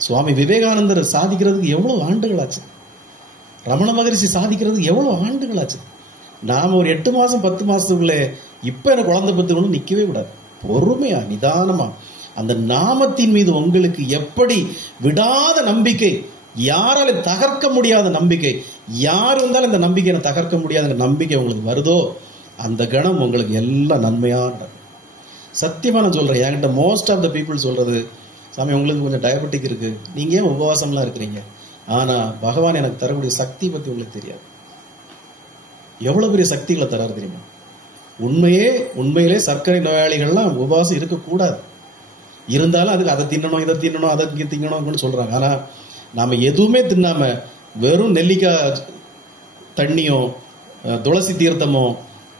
சுவாமி விவேகானந்தர் சாதிக்கிறதுக்கு எவ்வளவு ஆண்டுகள் ஆச்சு. ரமண மகரிஷி சாதிக்கிறதுக்கு எவ்வளவு ஆண்டுகள் ஆச்சு. நாம ஒரு 8 மாசம் 10 மாசத்துக்குள்ளே இப்ப எனக்கு குழந்தை பத்துக்கணும் நிக்கவே கூடாது. பொறுமையா நிதானமா அந்த நாமத்தின் மீது உங்களுக்கு எப்படி விடாத நம்பிக்கை, யாரால தகர்க்க முடியாத நம்பிக்கை, யார் வந்தாலும் இந்த நம்பிக்கையை தகர்க்க முடியாத நம்பிக்கை உங்களுக்கு வருதோ அந்த கணம் உங்களுக்கு எல்லாம் நன்மையா நடக்கும். சத்தியமா நான் சொல்றேன், என்கிட்ட மோஸ்ட் ஆஃப் த பீப்புள் சொல்றது, சாமி உங்களுக்கு கொஞ்சம் டயபெட்டிக் இருக்கு, நீங்க ஏன் உபவாசம்லாம் இருக்கிறீங்க, ஆனா பகவான் எனக்கு தரக்கூடிய சக்தி பத்தி உங்களுக்கு தெரியாது. எவ்வளவு பெரிய சக்திகளை தராரு தெரியுமா? உண்மையிலே சர்க்கரை நோயாளிகள்லாம் உபவாசம் இருக்கக்கூடாது, இருந்தாலும் அதுக்கு அதை தின்னணும் இதை தின்னணும் அதை திங்கணும் சொல்றாங்க. ஆனா நாம எதுவுமே தின்னாம வெறும் நெல்லிக்காய் தண்ணியோ துளசி தீர்த்தமோ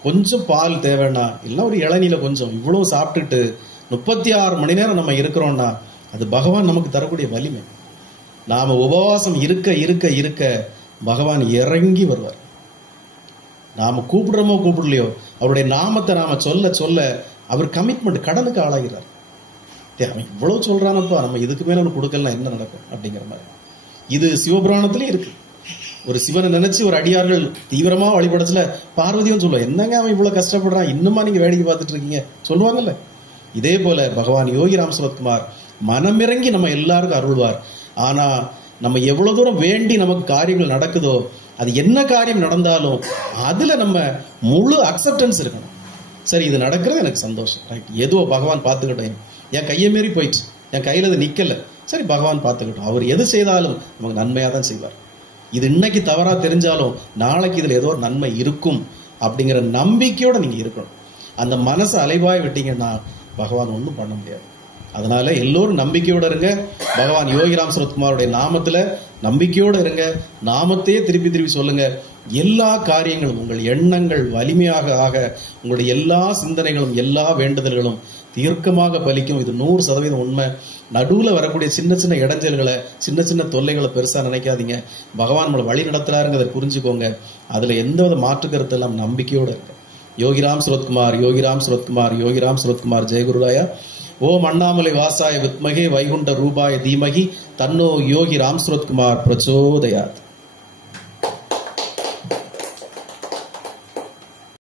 கொஞ்சம் பால் தேவைன்னா இல்ல ஒரு இளநீல கொஞ்சம் இவ்வளவு சாப்பிட்டுட்டு 36 மணி நேரம் நம்ம இருக்கிறோம்னா அது பகவான் நமக்கு தரக்கூடிய வலிமை. நாம உபவாசம் இருக்க இருக்க இருக்க பகவான் இறங்கி வருவார். நாம கூப்பிடுறோமோ கூப்பிடலையோ அவருடைய நாமத்தை நாம சொல்ல சொல்ல அவர் கமிட்மெண்ட் கடனுக்கு ஆளாகிறார். அவன் இவ்வளவு சொல்றானப்பா, நம்ம இதுக்கு மேல அவனுக்கு கொடுக்கலாம் என்ன நடக்கும் அப்படிங்கிற மாதிரி. இது சிவபுராணத்திலே இருக்கு. ஒரு சிவனை நினைச்சு ஒரு அடியார்கள் தீவிரமா வழிபடச்சுல பார்வதியும் சொல்லுவா, என்னங்க அவன் இவ்வளவு கஷ்டப்படுறான், இன்னுமா நீங்க வேடிக்கை பார்த்துட்டு இருக்கீங்க சொல்லுவாங்கல்ல. இதே போல பகவான் யோகிராம் சுரத்குமார் மனமிறங்கி நம்ம எல்லாருக்கும் அருள்வார். ஆனா நம்ம எவ்வளவு தூரம் வேண்டி நமக்கு காரியங்கள் நடக்குதோ, அது என்ன காரியம் நடந்தாலும் அதுல நம்ம முழு அக்செப்டன்ஸ் இருக்கணும். சரி இது நடக்கிறது எனக்கு சந்தோஷம், ரைட், ஏதோ பகவான் பார்த்துக்கிட்டேன், என் கையை மீறி போயிடுச்சு, என் கையில அது நிக்கல, சரி பகவான் பார்த்துக்கிட்டோம், அவர் எது செய்தாலும் நமக்கு நன்மையா தான் செய்வார். இது இன்னைக்கு தவறா தெரிஞ்சாலும் நாளைக்கு இதுல ஏதோ ஒரு நன்மை இருக்கும் அப்படிங்கிற நம்பிக்கையோட நீங்க இருக்கணும். அந்த மனசை அலைவாய் விட்டீங்கன்னா பகவான் ஒன்றும் பண்ண முடியாது. அதனால எல்லோரும் நம்பிக்கையோட இருங்க. பகவான் யோகிராம் சுரத்குமாருடைய நாமத்துல நம்பிக்கையோட இருங்க. நாமத்தையே திருப்பி திருப்பி சொல்லுங்க. எல்லா காரியங்களும் உங்கள் எண்ணங்கள் வலிமையாக ஆக உங்களுடைய எல்லா சிந்தனைகளும் எல்லா வேண்டுதல்களும் தீர்க்கமாக பலிக்கும். இது 100% உண்மை. நடுவுல வரக்கூடிய சின்ன சின்ன இடைஞ்சல்களை சின்ன சின்ன தொல்லைகளை பெருசா நினைக்காதீங்க. பகவான் நம்மளை வழி நடத்துறாருங்கிறத புரிஞ்சுக்கோங்க. அதுல எந்தவித மாற்று கருத்து எல்லாம் நம்பிக்கையோட இருக்கு. யோகிராம் சுரத்குமார், யோகிராம் சுரத்குமார், யோகிராம் சுரத்குமார். ஜெயகுருராயா. ஓம் அண்ணாமலை வாசாய வித்மகே வைகுண்ட ரூபாய தீமகி தன்னோ யோகி ராம் சுரத்குமார் பிரச்சோதயாத்.